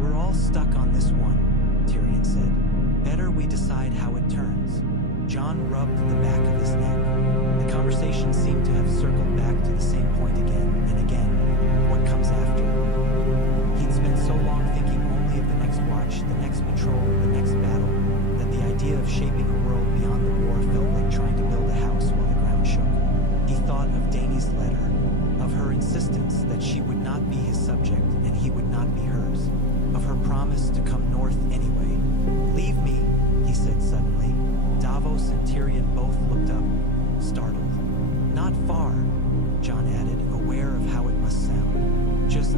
We're all stuck on this one, Tyrion said. Better we decide how it turns. Jon rubbed the back of his neck. The conversation seemed to have circled back to the same point again and again. What comes after? He'd spent so long thinking only of the next watch, the next patrol, the next battle, that the idea of shaping a world beyond the war felt like trying to build a house while the ground shook. He thought of Dany's letter, of her insistence that she promised to come north anyway. Leave me, he said suddenly. Davos and Tyrion both looked up, startled. Not far, Jon added, aware of how it must sound. Just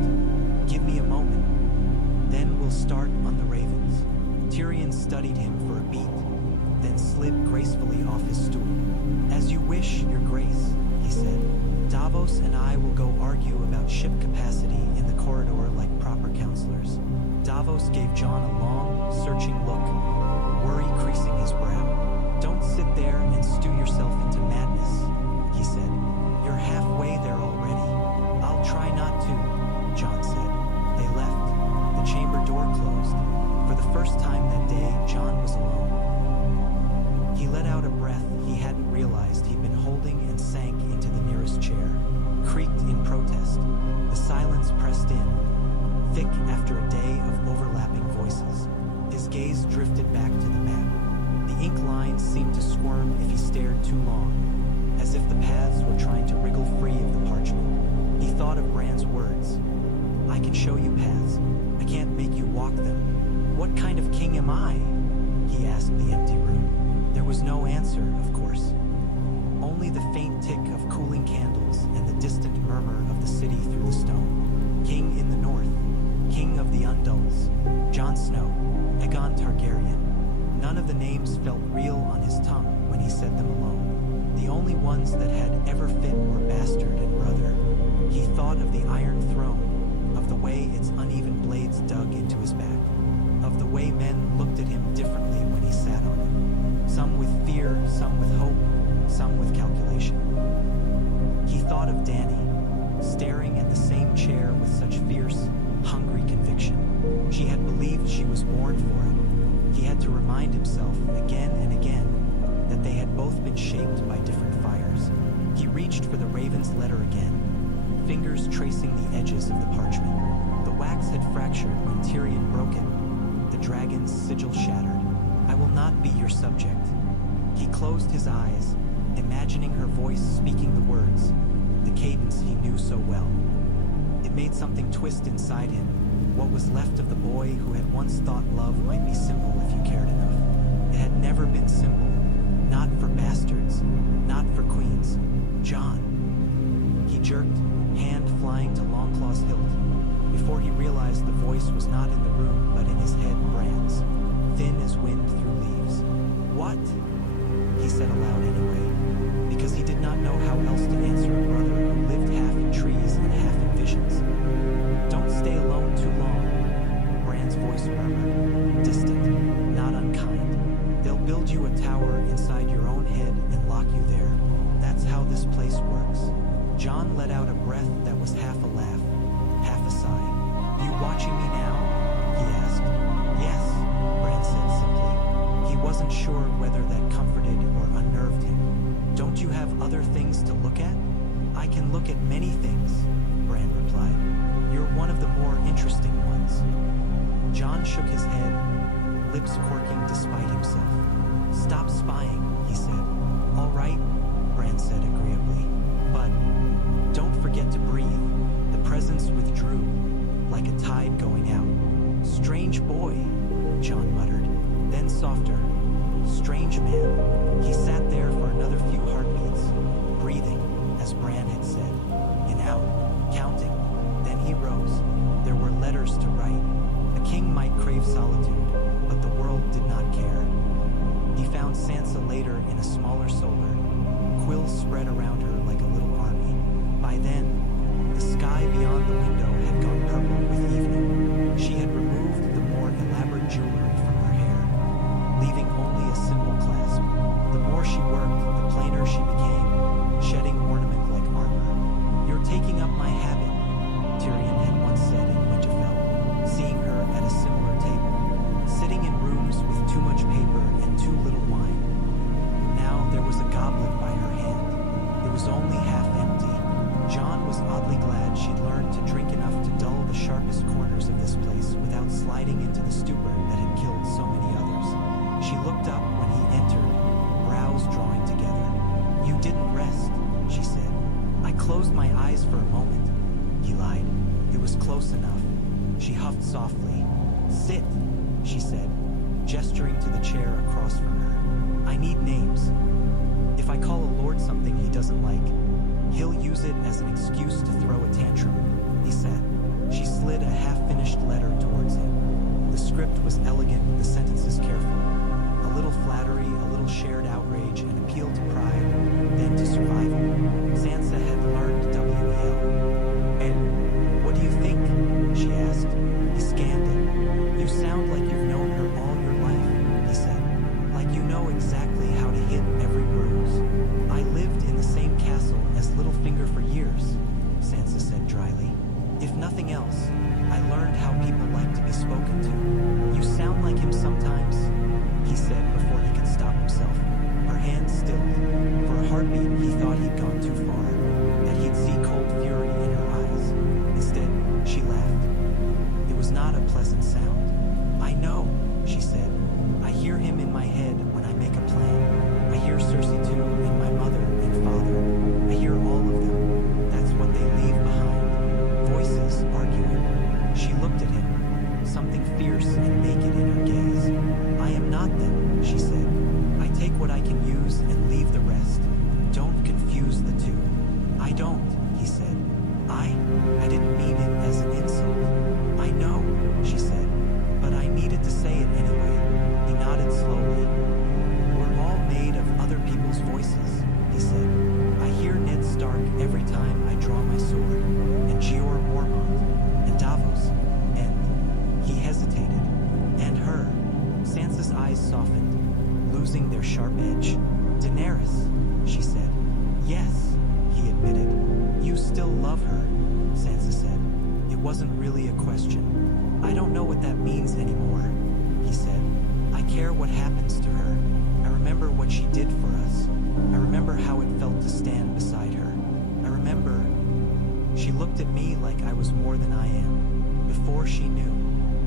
give me a moment. Then we'll start on the ravens. Tyrion studied him for a beat, then slid gracefully off his stool. As you wish, your grace, he said. Davos and I will go argue about ship capacity in the corridor like proper counselors. Davos gave Jon a long, searching look, worry creasing his brow. Don't sit there and stew yourself into madness, he said. You're halfway there already. I'll try not to, Jon said. They left. The chamber door closed. For the first time that day, Jon was alone. He let out a breath he hadn't realized he'd been holding and sank into the nearest chair. Creaked in protest. The silence pressed in, thick after a day of overlapping voices. His gaze drifted back to the map. The ink lines seemed to squirm if he stared too long, as if the paths were trying to wriggle free of the parchment. He thought of Bran's words. I can show you paths. I can't make you walk them. What kind of king am I? He asked the empty room. There was no answer, of course. Only the faint tick of cooling candles and the distant murmur of the city through the stone. King in the north. King of the Undulls. Jon Snow. Aegon Targaryen. None of the names felt real on his tongue when he said them alone. The only ones that had ever fit were bastard and brother. He thought of the Iron Throne, of the way its uneven blades dug into his back, of the way men looked at him differently when he sat on it. Some with fear, some with hope, some with calculation. He thought of Dany, staring at the same chair with such fierce, hungry conviction. She had believed she was born for it. He had to remind himself again and again that they had both been shaped by different fires. He reached for the raven's letter again, fingers tracing the edges of the parchment. The wax had fractured when Tyrion broke it. The dragon's sigil shattered. I will not be your subject. He closed his eyes, imagining her voice speaking the words, the cadence he knew so well. It made something twist inside him, what was left of the boy who had once thought love might be simple if you cared enough. It had never been simple. Not for bastards. Not for queens. Jon. He jerked, hand flying to Longclaw's hilt, before he realized the voice was not in the room but in his head. Bran's, thin as wind through leaves. What? He said aloud anyway, because he did not know how else to answer a brother who lived half in trees and half in visions. Don't stay alone too long, Bran's voice murmured, distant, not unkind. They'll build you a tower inside your own head and lock you there. That's how this place works. Jon let out a breath that was half a laugh, half a sigh. You watching me now? He asked. Yes, Bran said simply. He wasn't sure whether that comforted or unnerved him. Don't you have other things to look at? I can look at many things, Bran replied. You're one of the more interesting ones. Jon shook his head, lips quirking despite himself. Stop spying, he said. All right, Bran said agreeably. But don't forget to breathe. The presence withdrew, like a tide going out. Strange boy, Jon muttered, then softer. Strange man. He sat there for another few heartbeats, breathing, as Bran had said, in out, counting. Then he rose. There were letters to write. A king might crave solitude, but the world did not care. He found Sansa later in a smaller solar, quills spread around her like a little army. By then, the sky beyond the window had gone purple with evening. She had removed the more elaborate jewelry from her hair, leaving only a simple clasp. The more she worked, the plainer she became, shedding ornament like armor. You're taking up my habit, Tyrion had once said in Winterfell, seeing her at a similar table, sitting in rooms with too much paper and too little wine. Now there was a goblet by her hand. It was only half empty. Jon was oddly glad she'd learned to drink enough to dull the sharpest corners of this place without sliding into the stupor that had killed so many others. She looked up when he entered, brows drawing together. You didn't rest, she said. I closed my eyes for a moment. He lied. It was close enough. She huffed softly. Sit, she said, gesturing to the chair across from her. I need names. If I call a lord something he doesn't like, he'll use it as an excuse to throw a tantrum, he said. She slid a half-finished letter towards him. The script was elegant, the sentences careful. A little flattery, a little shared outrage, an appeal to pride, then to survival. Sansa had learned WEL. And what do you think? She asked. He scanned it. You sound like you've known her all your life, he said. Like you know exactly how to hit every bruise. I lived in the same castle as Littlefinger for years, Sansa said dryly. If nothing else, I learned how people like to be spoken to. You sound like him sometimes, he said before he could stop himself. Her hands stilled. For a heartbeat, he thought he'd gone too far, that he'd see cold fury in her eyes. Instead, she laughed. It was not a pleasant sound. I know, she said. I hear him in my head when I make a plan. I hear Cersei too, and my mother and father. I hear all of them. That's what they leave behind. Voices arguing. She looked at him, something fierce and naked in her gaze. I am not them, she said. I take what I can use and leave the rest. Don't confuse the two. I don't, he said. I didn't mean it as an insult. I know, she said, but I needed to say it anyway. He nodded slowly. We're all made of other people's voices, he said. I hear Ned Stark every time I draw my sword, and Jeor Mormont, and Davos, and he hesitated, and her. Sansa's eyes softened, losing their sharp edge. Daenerys, she said. Yes, he admitted. You still love her, Sansa said. It wasn't really a question. I don't know what that means anymore, he said. I care what happens to her. I remember what she did for us. I remember how it felt to stand beside her. I remember. She looked at me like I was more than I am. Before she knew.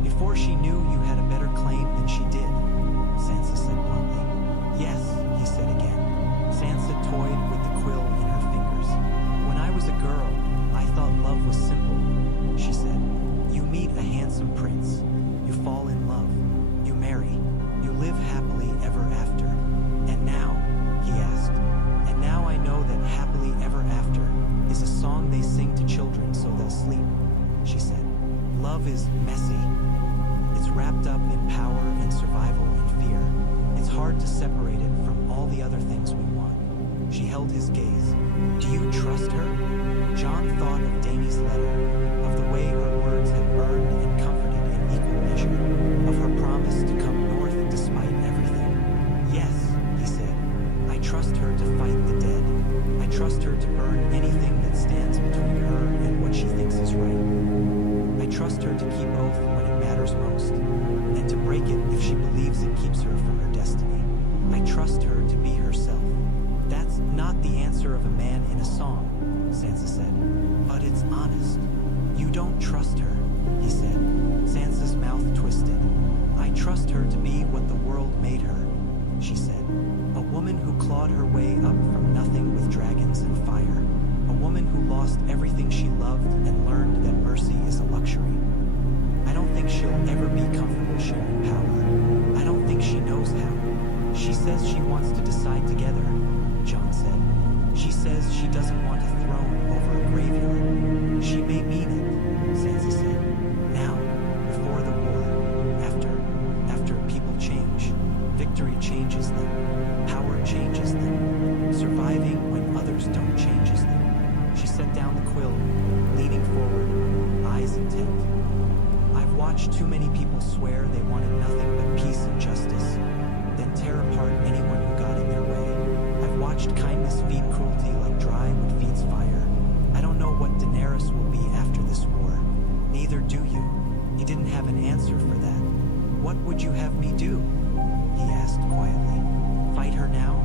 Before she knew you had a better claim than she did, Sansa said bluntly. Yes, he said again. Sansa toyed with the quill in her fingers. When I was a girl, I thought love was simple, she said. You meet a handsome prince. You fall in love. You marry. You live happily ever after. And now, he asked, and now I know that happily ever after is a song they sing to children so they'll sleep, she said. Love is messy. It's wrapped up in power and survival and fear. It's hard to separate it from all the other things we want. She held his gaze. Do you trust her? Jon thought of Dany's letter, of the way her words had burned and comforted in equal measure, of her promise to come north despite everything. Yes, he said. I trust her to fight the dead. I trust her to burn anything that stands between her and what she thinks is right. I trust her to keep oath when it matters most, and to break it if she believes it keeps her from her destiny. I trust her to be herself. That's not the answer of a man in a song, Sansa said, but it's honest. You don't trust her, he said. Sansa's mouth twisted. I trust her to be what the world made her, she said. A woman who clawed her way up from nothing with dragons and fire. A woman who lost everything she loved and learned that mercy is a luxury. I don't think she'll ever be comfortable sharing power. I don't think she knows how. She says she wants to decide together, Jon said. She says she doesn't want a throne over a graveyard. She may mean it, Sansa said. Now, before the war, after people change. Victory changes them. Power changes them. Surviving when others don't changes them. She set down the quill, leaning forward, eyes intent. I've watched too many people swear they wanted nothing but peace and justice, then tear apart anyone who got in their way. I've watched kindness feed cruelty like dry wood feeds fire. I don't know what Daenerys will be after this war. Neither do you. He didn't have an answer for that. What would you have me do? He asked quietly. Fight her now?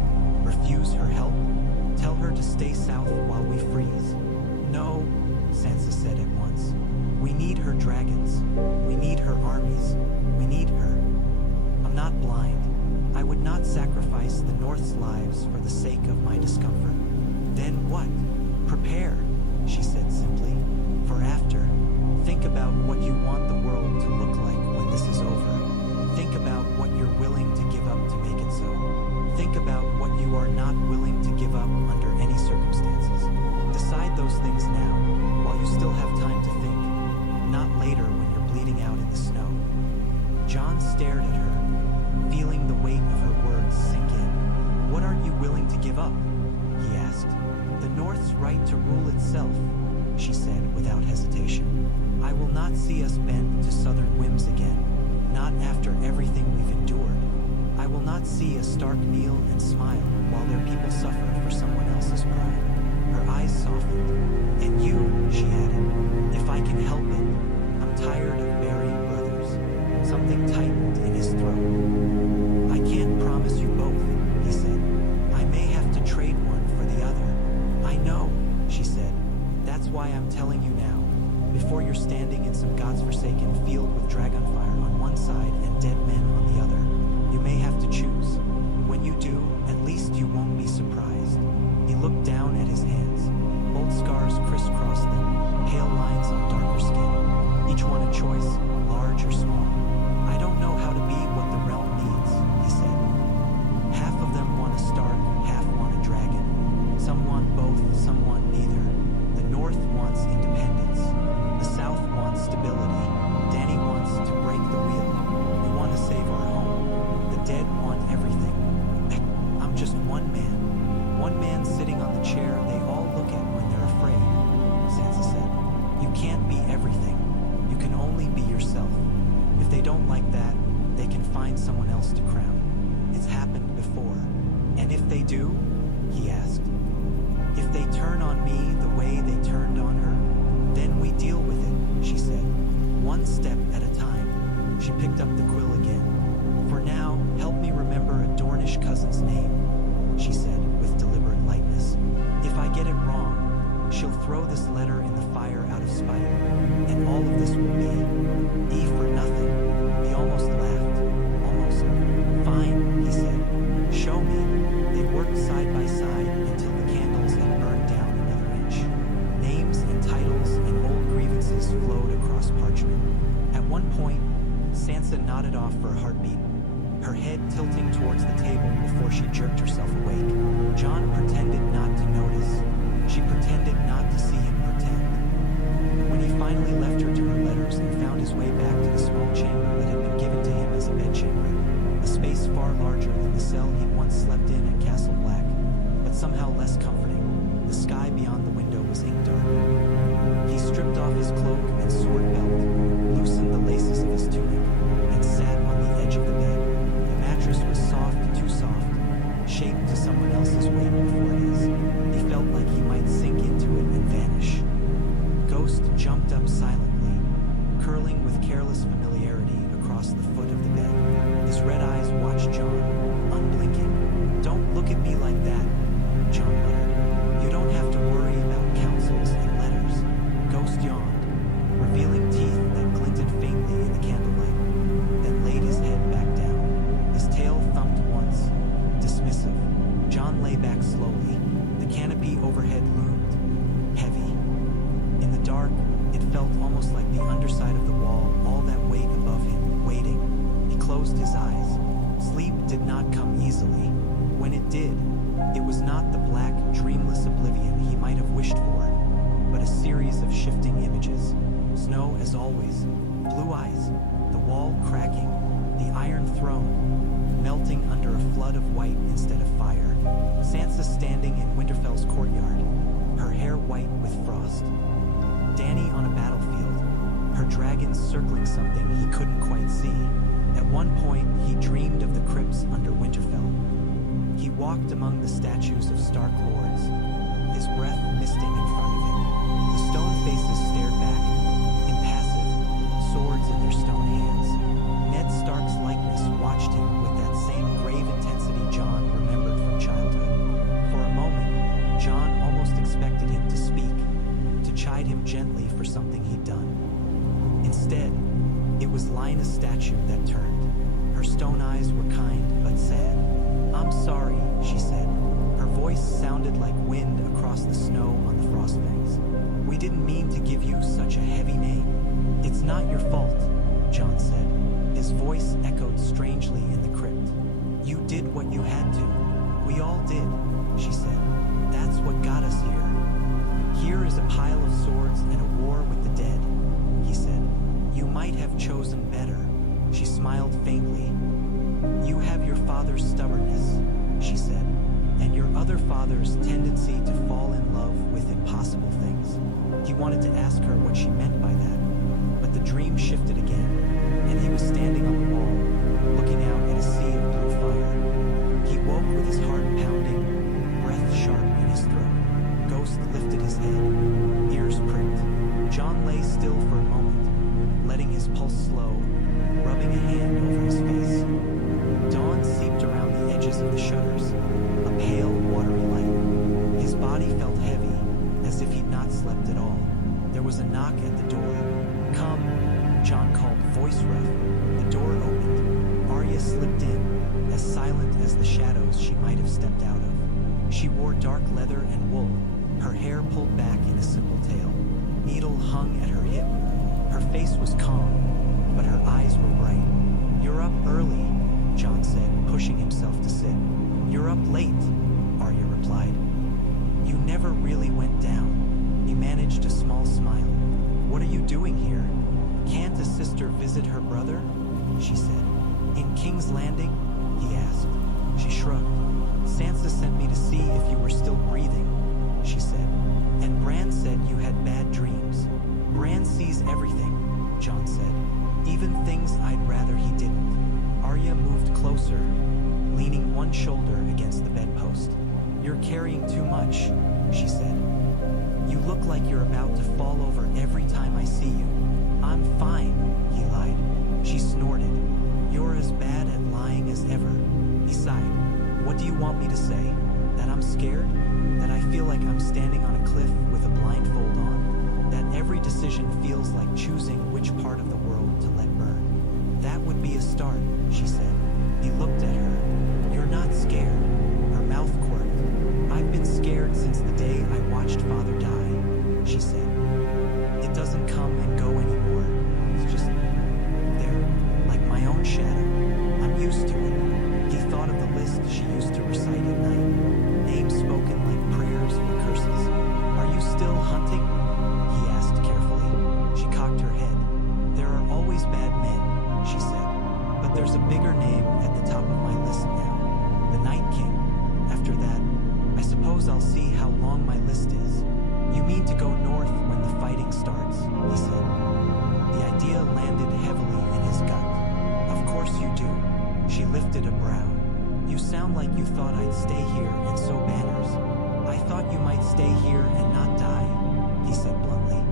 Refuse her help? Tell her to stay south while we freeze? No, Sansa said at once. We need her dragons. We need her armies. We need her. I'm not blind. I would not sacrifice the North's lives for the sake of my discomfort. Then what? Prepare, she said simply. For after. Think about what you want the world to look like when this is over. Think about what you're willing to give up to make it so. Think about what you are not willing to give up under any circumstances. Decide those things now, while you still have time to think, not later when you're bleeding out in the snow. John stared at her, feeling the weight of her words sink in. What are you willing to give up? He asked. The North's right to rule itself, she said without hesitation. I will not see us bend to Southern whims again, not after everything we've endured. I will not see a Stark kneel and smile while their people suffer for someone else's pride. Her eyes softened. And you, she added, if I can help it, I'm tired of burying brothers. Something tightened in his throat. I can't promise you both, he said. I may have to trade one for the other. I know, she said. That's why I'm telling you now. Before you're standing in some God's-forsaken field with dragonfire on one side and dead men on the other, you may have to choose. When you do, at least you won't be surprised. He looked down at his hands. Old scars crisscrossed them, pale lines on darker skin. Each one a choice, large or small. I don't know how to be what the realm needs, he said. Half of them want a Stark, half want a dragon. Some want both, some want neither. The North wants independence. The South wants stability. Danny wants to break the wheel. We want to save our home. The dead want everything. I'm just one man. One man sitting on the chair they all look at when they're afraid, Sansa said. You can't be everything. You can only be yourself. If they don't like that, they can find someone else to crown. It's happened before. And if they do? He asked. If they turn on me the way they turned on her, then we deal with it, she said. One step at a time. She picked up the quill again. For now, help me remember a Dornish cousin's name, she said with deliberate lightness. If I get it wrong, she'll throw this letter in the fire out of spite, and all of this will be E for nothing. He almost laughed. Almost. Fine, he said. Show me. They worked side by side until the candles had burned down another inch. Names and titles and old grievances flowed across parchment. At one point, Sansa nodded off for a heartbeat, her head tilting towards the table before she jerked herself awake. John pretended not to notice. She pretended not to see him pretend. When he finally left her to her letters and found his way back to the small chamber that had been given to him as a bedchamber, a space far larger than the cell he'd once slept in at Castle Black, but somehow less comforting, the sky beyond the window was ink dark. He stripped off his cloak and sword belt, loosened the laces of his tunic, and sat on the edge of the bed. The mattress was soft, too soft, shaped to someone else's weight before his. He felt like he might sink into it and vanish. Ghost jumped up silently, curling with careless familiarity across the foot of the bed. His red eyes watched John, unblinking. Don't look at me like that, John muttered. You don't have to worry about councils and letters. Ghost yawned, revealing teeth that glinted faintly in the candlelight, then laid his head back down. His tail thumped once, dismissive. John lay back slowly. The canopy overhead loomed, heavy. In the dark, it felt almost like the underside of the wall, all that weight above him, waiting. He closed his eyes. Sleep did not come easily. When it did, it was not the black, dreamless oblivion he might have wished for, but a series of shifting images. Snow as always, blue eyes, the wall cracking, the iron throne, melting under a flood of white instead of fire. Sansa standing in Winterfell's courtyard, her hair white with frost. Danny on a battlefield, her dragons circling something he couldn't quite see. At one point, he dreamed of the crypts under Winterfell. He walked among the statues of Stark lords, his breath misting in front of him. The stone faces stared back, impassive, swords in their stone hands. Ned Stark's likeness watched him with that same grave intensity John remembered from childhood. For a moment, John almost expected him to speak, to chide him gently for something he'd done. Instead, it was Lynna's statue that turned. Her stone eyes were kind but sad. I'm sorry, she said. Her voice sounded like wind across the snow on the frostbanks. We didn't mean to give you such a heavy name. It's not your fault, John said. strangely in the crypt. You did what you had to. We all did, she said. That's what got us here. Here is a pile of swords and a war with the dead, he said. You might have chosen better. She smiled faintly. You have your father's stubbornness, she said, and your other father's tendency to fall in love with impossible things. He wanted to ask her what she meant by that, but the dream shifted again, and he was standing on the wall, looking out at a sea of blue fire. He woke with his heart pounding, breath sharp in his throat. Ghost lifted his head, ears pricked. John lay still for a moment, letting his pulse slow, rubbing a hand over his face. Dawn seeped around the edges of the shutters, a pale, watery light. His body felt heavy, as if he'd not slept at all. There was a knock at the door. Come, John called, voice rough. The door opened. Arya slipped in, as silent as the shadows she might have stepped out of. She wore dark leather and wool, her hair pulled back in a simple tail. Needle hung at her hip. Her face was calm, but her eyes were bright. You're up early, John said, pushing himself to sit. You're up late, Arya replied. You never really went down. He managed a small smile. What are you doing here? Can't a sister visit her brother? She said. In King's Landing? He asked. She shrugged. Sansa sent me to see if you were still breathing, she said. And Bran said you had bad dreams. Bran sees everything, John said. Even things I'd rather he didn't. Arya moved closer, leaning one shoulder against the bedpost. You're carrying too much, she said. You look like you're about to fall over every time I see you. I'm fine, he lied. She snorted. You're as bad at lying as ever. He sighed. What do you want me to say? That I'm scared? That I feel like I'm standing on a cliff with a blindfold on? That every decision feels like choosing which part of the world to let burn? That would be a start, she said. He looked at her. You're not scared. Her mouth quirked. I've been scared since the day I watched Father die, she said. It doesn't come and go anymore. It's just there, like my own shadow. I'm used to it. He thought of the list she used to recite at night. Names spoken like prayers or curses. Are you still hunting? He asked carefully. She cocked her head. There are always bad men, she said. But there's a bigger name at the top of my list now. The Night King. After that, I suppose I'll see how long my list is. You mean to go north when the fighting starts, he said. The idea landed heavily in his gut. Of course you do. She lifted a brow. You sound like you thought I'd stay here and sew banners. I thought you might stay here and not die, he said bluntly.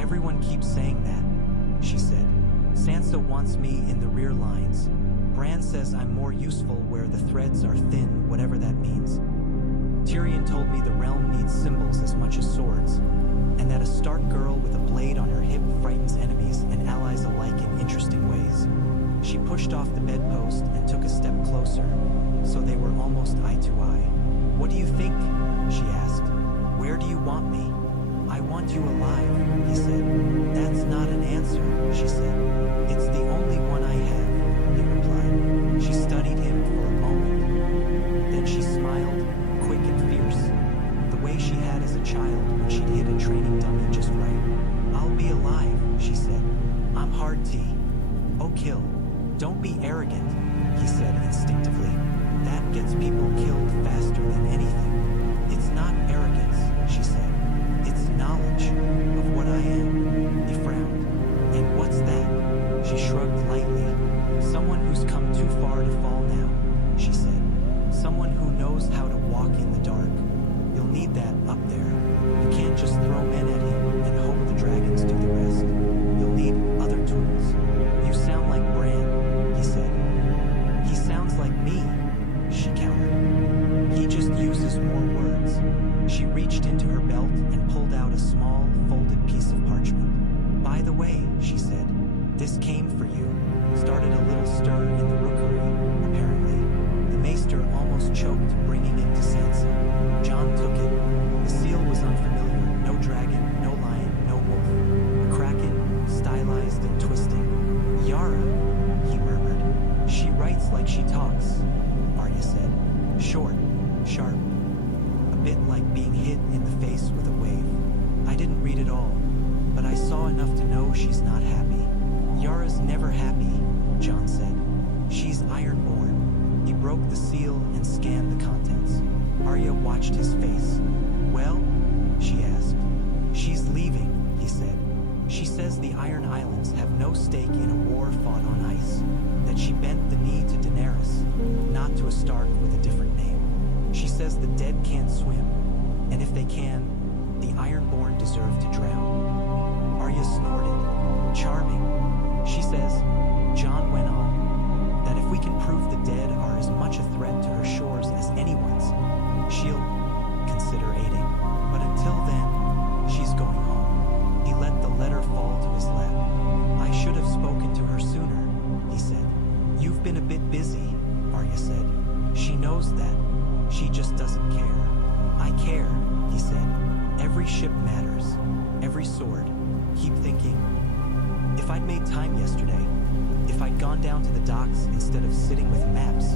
Everyone keeps saying that, she said. Sansa wants me in the rear lines. Bran says I'm more useful where the threads are thin, whatever that means. Tyrion told me the realm needs symbols as much as swords, and that a Stark girl with a blade on her hip frightens enemies and allies alike in interesting ways. She pushed off the bedpost and took a step closer, so they were almost eye to eye. What do you think? She asked. Where do you want me? I want you alive, he said. That's not an answer, she said. It's the only one I have, he replied. She studied him for a moment. Then she smiled, quick and fierce, the way she had as a child when she'd hit a training dummy just right. I'll be alive, she said. I'm hard T. Oh, kill. Don't be arrogant, he said instinctively. That gets people killed faster than anything. It's not arrogance, she said. It's knowledge of what I am. He frowned. And what's that? She shrugged lightly. Someone who's come too far to fall now, she said. Someone who knows how to walk in the dark. You'll need that up there. You can't just throw men at him and hope the dragons do the rest. You'll need other tools. You sound like Bran, he said. He sounds like me, she countered. He just uses more words. She reached into her belt and pulled out a small, folded piece of parchment. By the way, she said, this came for you. Started a little stir in the rookery, apparently. The maester almost choked, bringing it to Sansa. John took it. The seal was unfamiliar. No dragon, no lion, no wolf. A kraken, stylized and twisting. Yara, he murmured. She writes sharp, a bit like being hit in the face with a wave. I didn't read it all, but I saw enough to know she's not happy. Yara's never happy, John said. She's Ironborn. He broke the seal and scanned the contents. Arya watched his face. Well? She asked. She's leaving, he said. She says the Iron Islands have no stake in a war fought on ice, that she bent the knee to Daenerys, not to a Stark with a different name. She says the dead can't swim, and if they can, the Ironborn deserve to drown. Arya snorted. Charming. She says, John went on, that if we can prove the dead are as much a threat to her shores as anyone's, she'll consider aiding. But until then, she's going home. He let the letter fall to his lap. I should have spoken to her sooner, he said. You've been a bit busy, Arya said. She knows that. She just doesn't care. I care, he said. Every ship matters. Every sword. Keep thinking. If I'd made time yesterday, if I'd gone down to the docks instead of sitting with maps.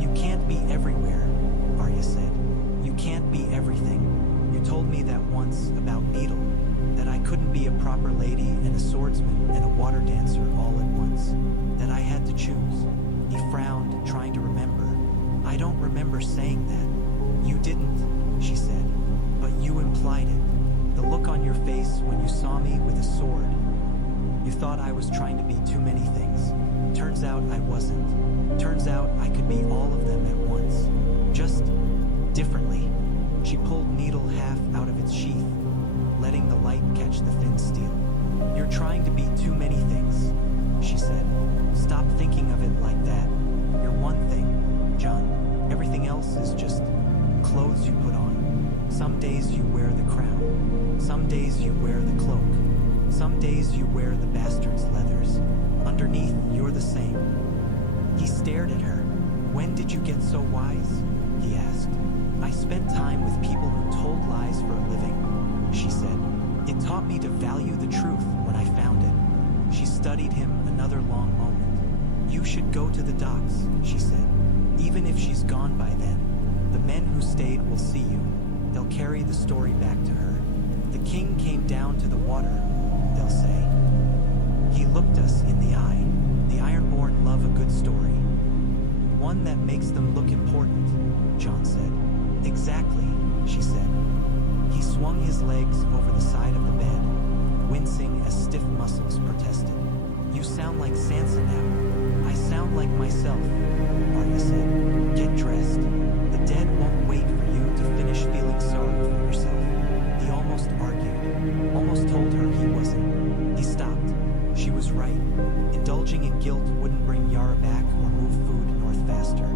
You can't be everywhere, Arya said. You can't be everything. You told me that once about Needle, that I couldn't be a proper lady and a swordsman and a water dancer all at once, that I had to choose. He frowned, trying to remember. I don't remember saying that. You didn't, she said, but you implied it. The look on your face when you saw me with a sword. You thought I was trying to be too many things. Turns out I wasn't. Turns out I could be all of them at once. Just differently. She pulled Needle half out of its sheath, letting the light catch the thin steel. You're trying to be too many things, she said. Stop thinking of it like that. You're one thing, John. Everything else is just clothes you put on. Some days you wear the crown. Some days you wear the cloak. Some days you wear the bastard's leathers. Underneath, you're the same. He stared at her. When did you get so wise? He asked. I spent time with people who told lies for a living, she said. It taught me to value the truth when I found it. She studied him another long moment. You should go to the docks, she said. Even if she's gone by then, the men who stayed will see you. They'll carry the story back to her. The king came down to the water, they'll say. He looked us in the eye. The Ironborn love a good story. One that makes them look important, John said. Exactly, she said. He swung his legs over the side of the bed, wincing as stiff muscles protested. You sound like Sansa now. I sound like myself, Arya said. Get dressed. The dead won't wait for you to finish feeling sorry for yourself. He almost argued, almost told her he wasn't. He stopped. She was right. Indulging in guilt wouldn't bring Yara back or move food north faster.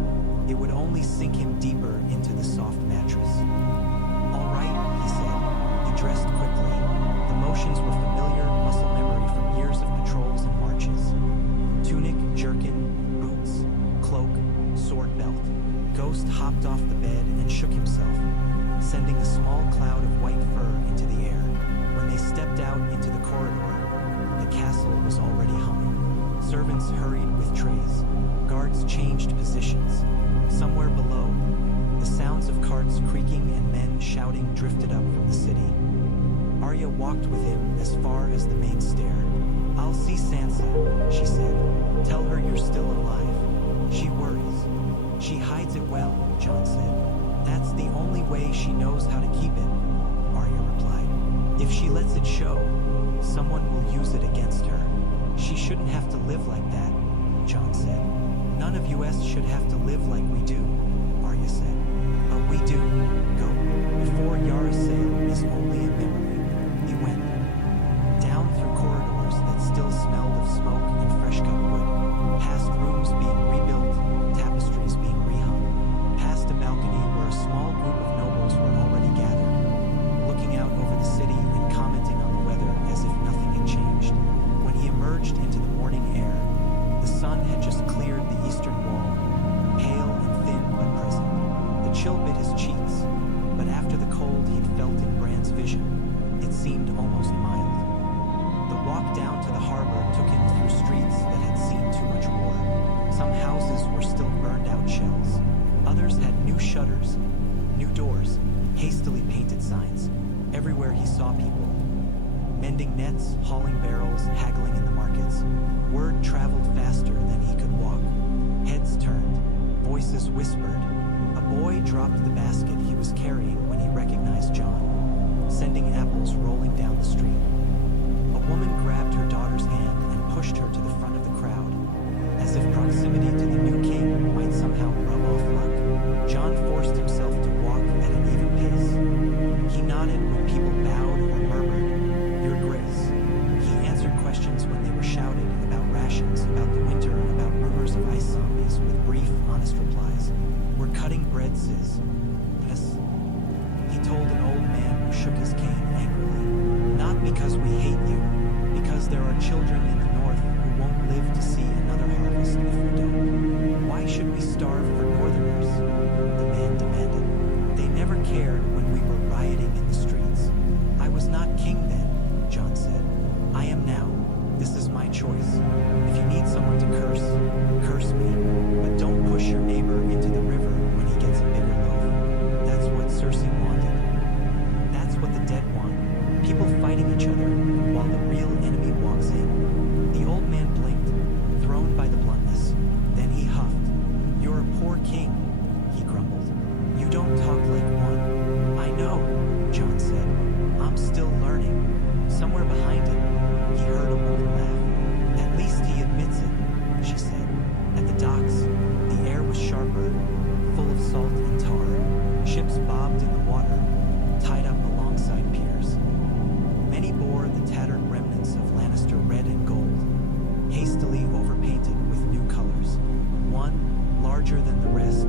It would only sink him deeper into the soft mattress. All right, he said. He dressed quickly. The motions were familiar muscle memory from years of patrols and marches. Tunic, jerkin, boots, cloak, sword belt. Ghost hopped off the bed and shook himself, sending a small cloud of white fur into the air. When they stepped out into the corridor, the castle was already humming. Servants hurried with trays. Guards changed positions. Somewhere below, the sounds of carts creaking and men shouting drifted up from the city. Arya walked with him as far as the main stair. I'll see Sansa, she said. Tell her you're still alive. She worries. She hides it well, John said. That's the only way she knows how to keep it, Arya replied. If she lets it show, someone will use it against her. She shouldn't have to live like that, John said. None of us should have to live like we do, Arya said. But we do. Go. Before Yara's sail is only a memory. He went. Down through corridors that still smelled of smoke and fresh-cut wood. Past rooms being rebuilt, tapestries being rehung. Past a balcony where a small group of nobles were already gathered, looking out over the city and commenting on the weather as if nothing had changed. When he emerged into the morning air, the sun had just cleared the eastern wall, pale and thin but present. The chill bit his cheeks, but after the cold he'd felt in Bran's vision, it seemed almost mild. The walk down to the harbor took him through streets that had seen too much war. Some houses were still burned out shells. Others had new shutters, New doors, hastily painted signs. Everywhere he saw people. Mending nets, hauling barrels, haggling in the markets. Word traveled faster than he could walk. Heads turned, voices whispered. A boy dropped the basket he was carrying when he recognized John, sending apples rolling down the street. A woman grabbed her daughter's hand and pushed her to the front of the crowd, as if proximity to the new king might somehow rub off luck. John forced himself to walk at an even pace. He nodded when people bowed or murmured, "Your Grace." He answered questions when they were shouted about rations, about the winter, about rumors of ice zombies with brief, honest replies. "We're cutting bread, sis." "Yes," he told an old man who shook his cane angrily. "Not because we hate you, because there are children in the north who won't live to see another harvest if we don't." "Why should we starve for northerners?" the man demanded. "They never cared when we were rioting in the streets." "I was not king then," John said. "I am now. This is my choice. If you need someone to curse, curse me, but don't push your neighbor into the river when he gets a bigger loaf." That's what Cersei wanted. That's what the dead want. People fighting each other while the real enemy walks in. The old man blinked, thrown by the bluntness. Then he huffed. "You're a poor king," he grumbled. "You don't talk like one." "I know," John said. "I'm still learning." Somewhere behind him, he heard a woman laugh. "At least he admits it," she said. At the docks, the air was sharper, full of salt and tar. Ships bobbed in the water, tied up alongside piers. Many bore the tattered remnants of Lannister red and gold, hastily overpainted with new colors. One, larger than the rest,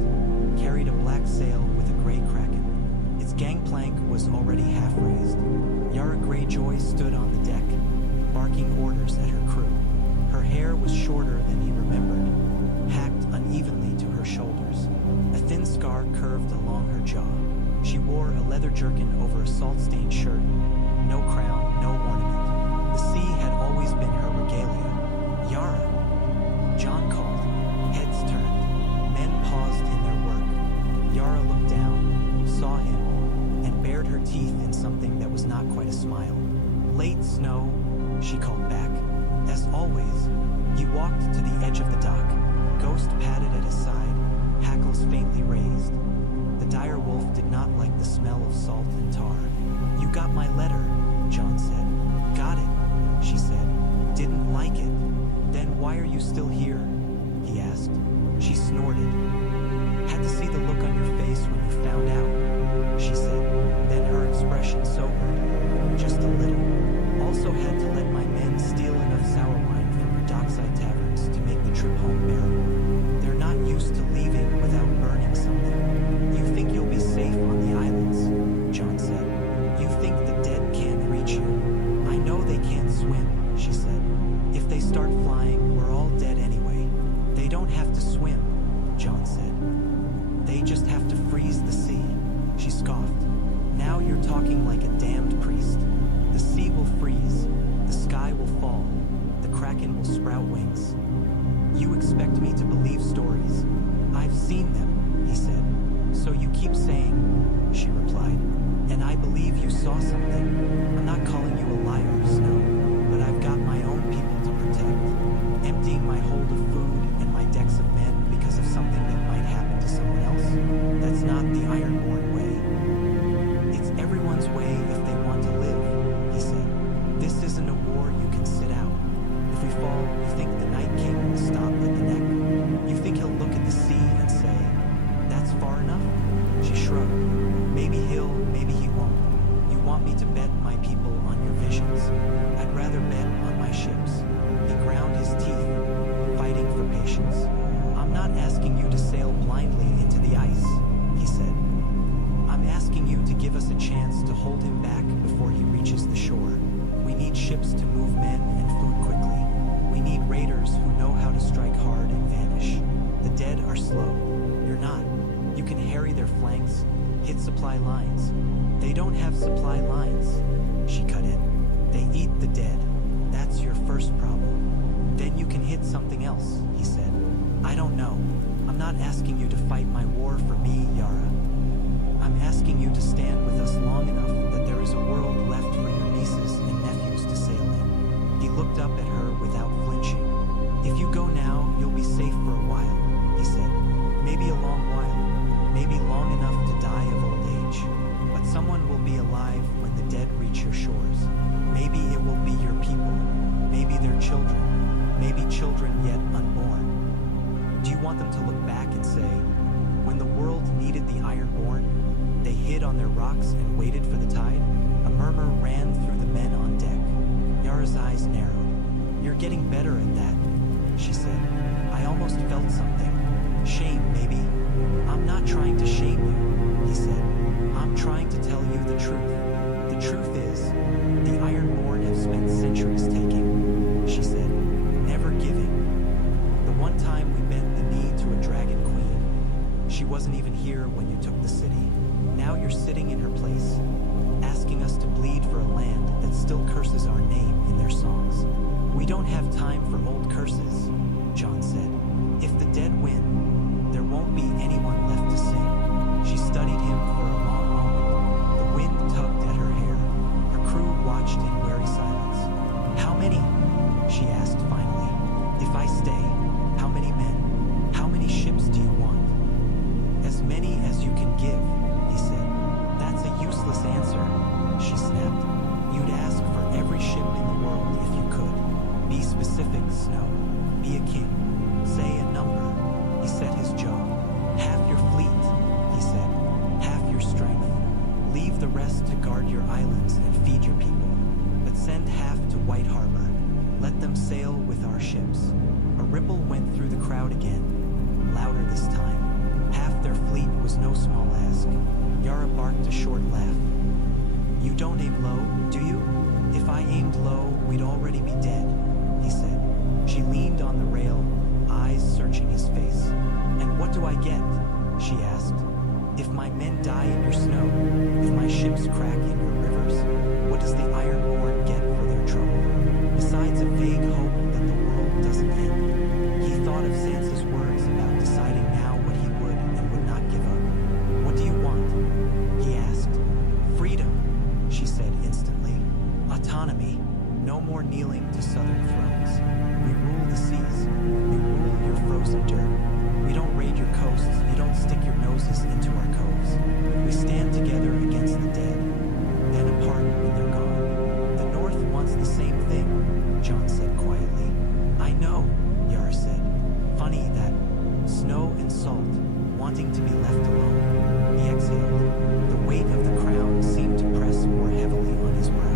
carried a black sail with a gray kraken. Its gangplank was already half raised. Yara Greyjoy stood on the deck, barking orders at her crew. Her hair was shorter than he remembered, hacked unevenly to her shoulders. A thin scar curved along her jaw. She wore a leather jerkin over a salt-stained shirt. No crown, no ornament. The sea had always been her regalia. "Yara!" John called. Heads turned. Men paused in their work. Yara looked down, saw him, and bared her teeth in something that was not quite a smile. "Late snow," she called back. As always, he walked to the edge of the dock. Ghost padded at his side, hackles faintly raised. The dire wolf did not like the smell of salt and tar. "You got my letter," John said. "Got it," she said. "Didn't like it." "Then why are you still here?" he asked. She snorted. "Had to see the look on your face when you found out," she said. Then her expression sobered, just a little. "Also had to let my men steal enough sour wine from your dockside taverns to make the trip home bearable. They're not used to leaving without burning something." "You think you'll be safe on the islands," John said. "You think the dead can't reach you." "I know they can't swim," she said. "If they start flying, we're all dead anyway." "They don't have to swim," John said. "They just have to freeze the sea," she scoffed. "Now you're talking like a damned priest. The sea will freeze, the sky will fall, the kraken will sprout wings. You expect me to believe stories. I've seen them," he said. "So you keep saying," she replied. "And I believe you saw something. I'm not calling you a liar, Snow, but I've got my own people to protect. Emptying my hold of food and my decks of men because of something that might happen to someone else? That's not the Ironborn way. It's everyone's way if they want to live," he said. "This isn't a war you can sit out. If we fall, you think the Night King will stop at the neck? You think he'll look at the sea and say, 'That's far enough'?" She shrugged. "Maybe he'll, maybe he won't. You want me to bet my people on your visions? I'd rather bet on my ships." He ground his teeth, fighting for patience. "I'm not asking you to sail blindly into the ice," he said. "I'm asking you to give us a chance to hold him back before he reaches the shore. We need ships to move men and food quickly. We need raiders who know how to strike hard and vanish. The dead are slow. You're not. You can harry their flanks, hit supply lines. They don't have supply lines," she cut in. "They eat the dead. That's your first problem. Then you can hit something else," he said. "I don't know. I'm not asking you to fight my war for me, Yara. I'm asking you to stand with us long enough that there is a world left for your nieces and nephews to sail in. He looked up at her without flinching. If you go now, you'll be safe for a while, he said. Maybe a long while, maybe long enough to die of old age. But someone will be alive when the dead reach your shores. Maybe it will be your people, maybe their children, maybe children yet unborn. Do you want them to look back and say, when the world needed the Ironborn, they hid on their rocks and waited for the tide? A murmur ran through the men on deck. Yara's eyes narrowed. You're getting better at that, she said. I almost felt something. Shame, maybe. I'm not trying to shame you, he said. I'm trying to tell you the truth. The truth is, the Ironborn have spent centuries taking, she said, never giving. The one time we bent the knee to a dragon queen, she wasn't even here when you took the city. Now you're sitting in her place, asking us to bleed for a land that still curses our name in their songs. We don't have time for old curses, John said. If the dead win, there won't be anyone left to sing. She studied him for a long moment. The wind tugged at her hair. Her crew watched in wary silence. How many? She asked finally. If I stay, how many men? How many ships do you want? As many as you can give, he said. That's a useless answer, she snapped. You'd ask for every ship in the world if you could. Be specific, Snow. Be a king. Say a number. He set his jaw. Half your fleet, he said. Half your strength. Leave the rest to guard your islands and feed your people. But send half to White Harbor. Let them sail with our ships. A ripple went through the crowd again, louder this time. Half their fleet was no small ask. Yara barked a short laugh. You don't aim low, do you? If I aimed low, we'd already be dead, he said. She leaned on the rail, eyes searching his face. And what do I get? She asked. If my men die in your snow, if my ships crack in your rivers, what does the Ironborn get for their trouble? Besides a vague hope that the world doesn't end. He thought of Sansa's words about deciding now what he would and would not give up. What do you want? He asked. Freedom, she said instantly. Autonomy. No more kneeling to southern thrones. We rule the seas. We rule your frozen dirt. We don't raid your coasts. You don't stick your noses into our coves. We stand together against the dead, then apart when they're gone. The North wants the same thing, John said quietly. I know, Yara said. Funny that. Snow and salt, wanting to be left alone. He exhaled. The weight of the crown seemed to press more heavily on his brow.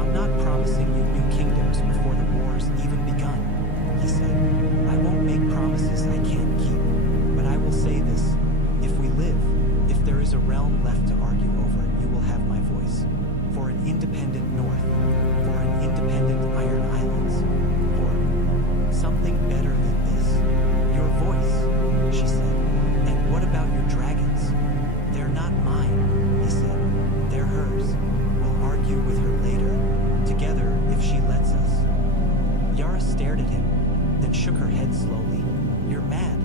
I'm not promising you new kingdoms before the war's even begun, he said. I won't make promises I can't keep, but I will say this. If we live, if there is a realm left to argue over, you will have my voice. For an independent North, for an independent Iron Islands, for something better than this. Your voice, she said. And what about your dragons? They're not mine, he said. They're hers. We'll argue with her later, together if she lets us. Yara stared at him, then shook her head slowly. You're mad,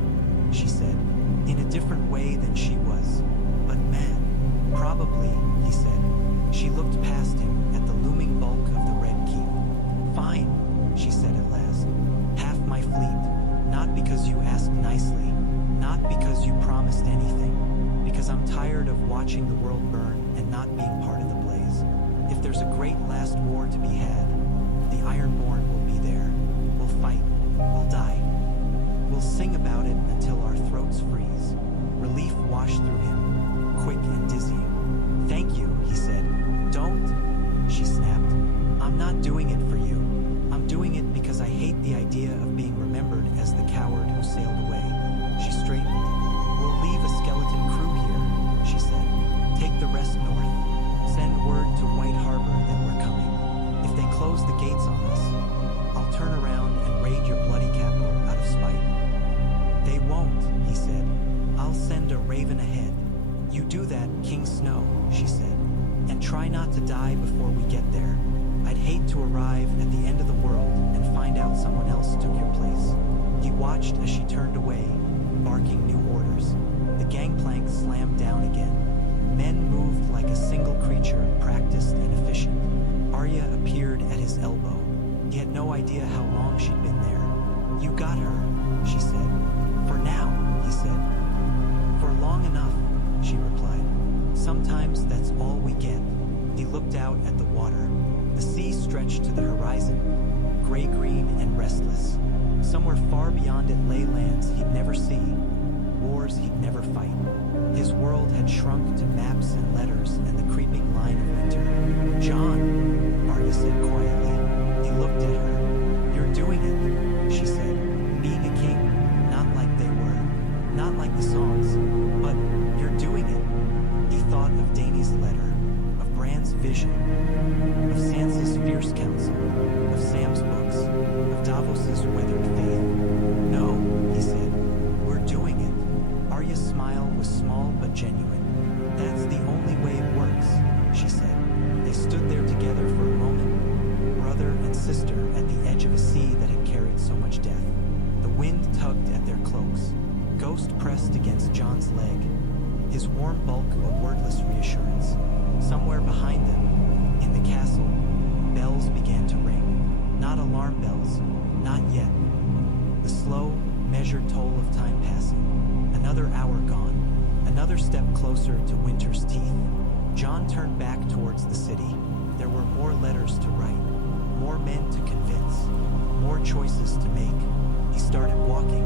she said, in a different way than she was. But mad. Probably, he said. She looked past him at the looming bulk of the Red Keep. Fine, she said at last. Half my fleet. Not because you asked nicely. Not because you promised anything. Because I'm tired of watching the world burn and not being part of the blaze. If there's a great last war to be had, the Ironborn will be there. We'll fight. We'll die. We'll sing about it until our throats freeze. Relief washed through him, quick and dizzying. Thank you, he said. Don't, she snapped. I'm not doing it for you. I'm doing it because I hate the idea of being remembered as the coward who sailed away. She straightened. We'll leave a skeleton crew here, she said. Take the rest north. Send word to White Harbor that we're coming. If they close the gates on us, I'll turn around and raid your bloody capital out of spite. They won't, he said. I'll send a raven ahead. You do that, King Snow, she said. And try not to die before we get there. I'd hate to arrive at the end of the world and find out someone else took your place. He watched as she turned away, barking new orders. The gangplank slammed down again. Men moved like a single creature, practiced and efficient. Arya appeared at his elbow. He had no idea how long she'd been there. "You got her," she said. "For now," he said. "For long enough," she replied. "Sometimes that's all we get." He looked out at the water. The sea stretched to the horizon, gray-green and restless. Somewhere far beyond it lay lands he'd never see, wars he'd never fight. His world had shrunk to maps and letters and the creeping line of winter. "Jon," Arya said quietly. He looked at her. "You're doing it," she said. "Being a king, not like they were, not like the songs, but you're doing it." He thought of Dany's letter, of Bran's vision, of Sansa's fierce counsel, of Sam's books, of Davos's weathered faith. "No," he said, "we're doing it." Arya's smile was small but genuine. "That's the only way it works," she said. They stood there together for a moment, brother and sister at the edge of a sea that had carried so much death. The wind tugged at their cloaks. Ghost pressed against Jon's leg, his warm bulk a wordless reassurance. Somewhere behind them, in the castle, bells began to ring. Not alarm bells, not yet. The slow, measured toll of time passing. Another hour gone, another step closer to winter's teeth. Jon turned back towards the city. There were more letters to write, more men to convince, more choices to make. He started walking,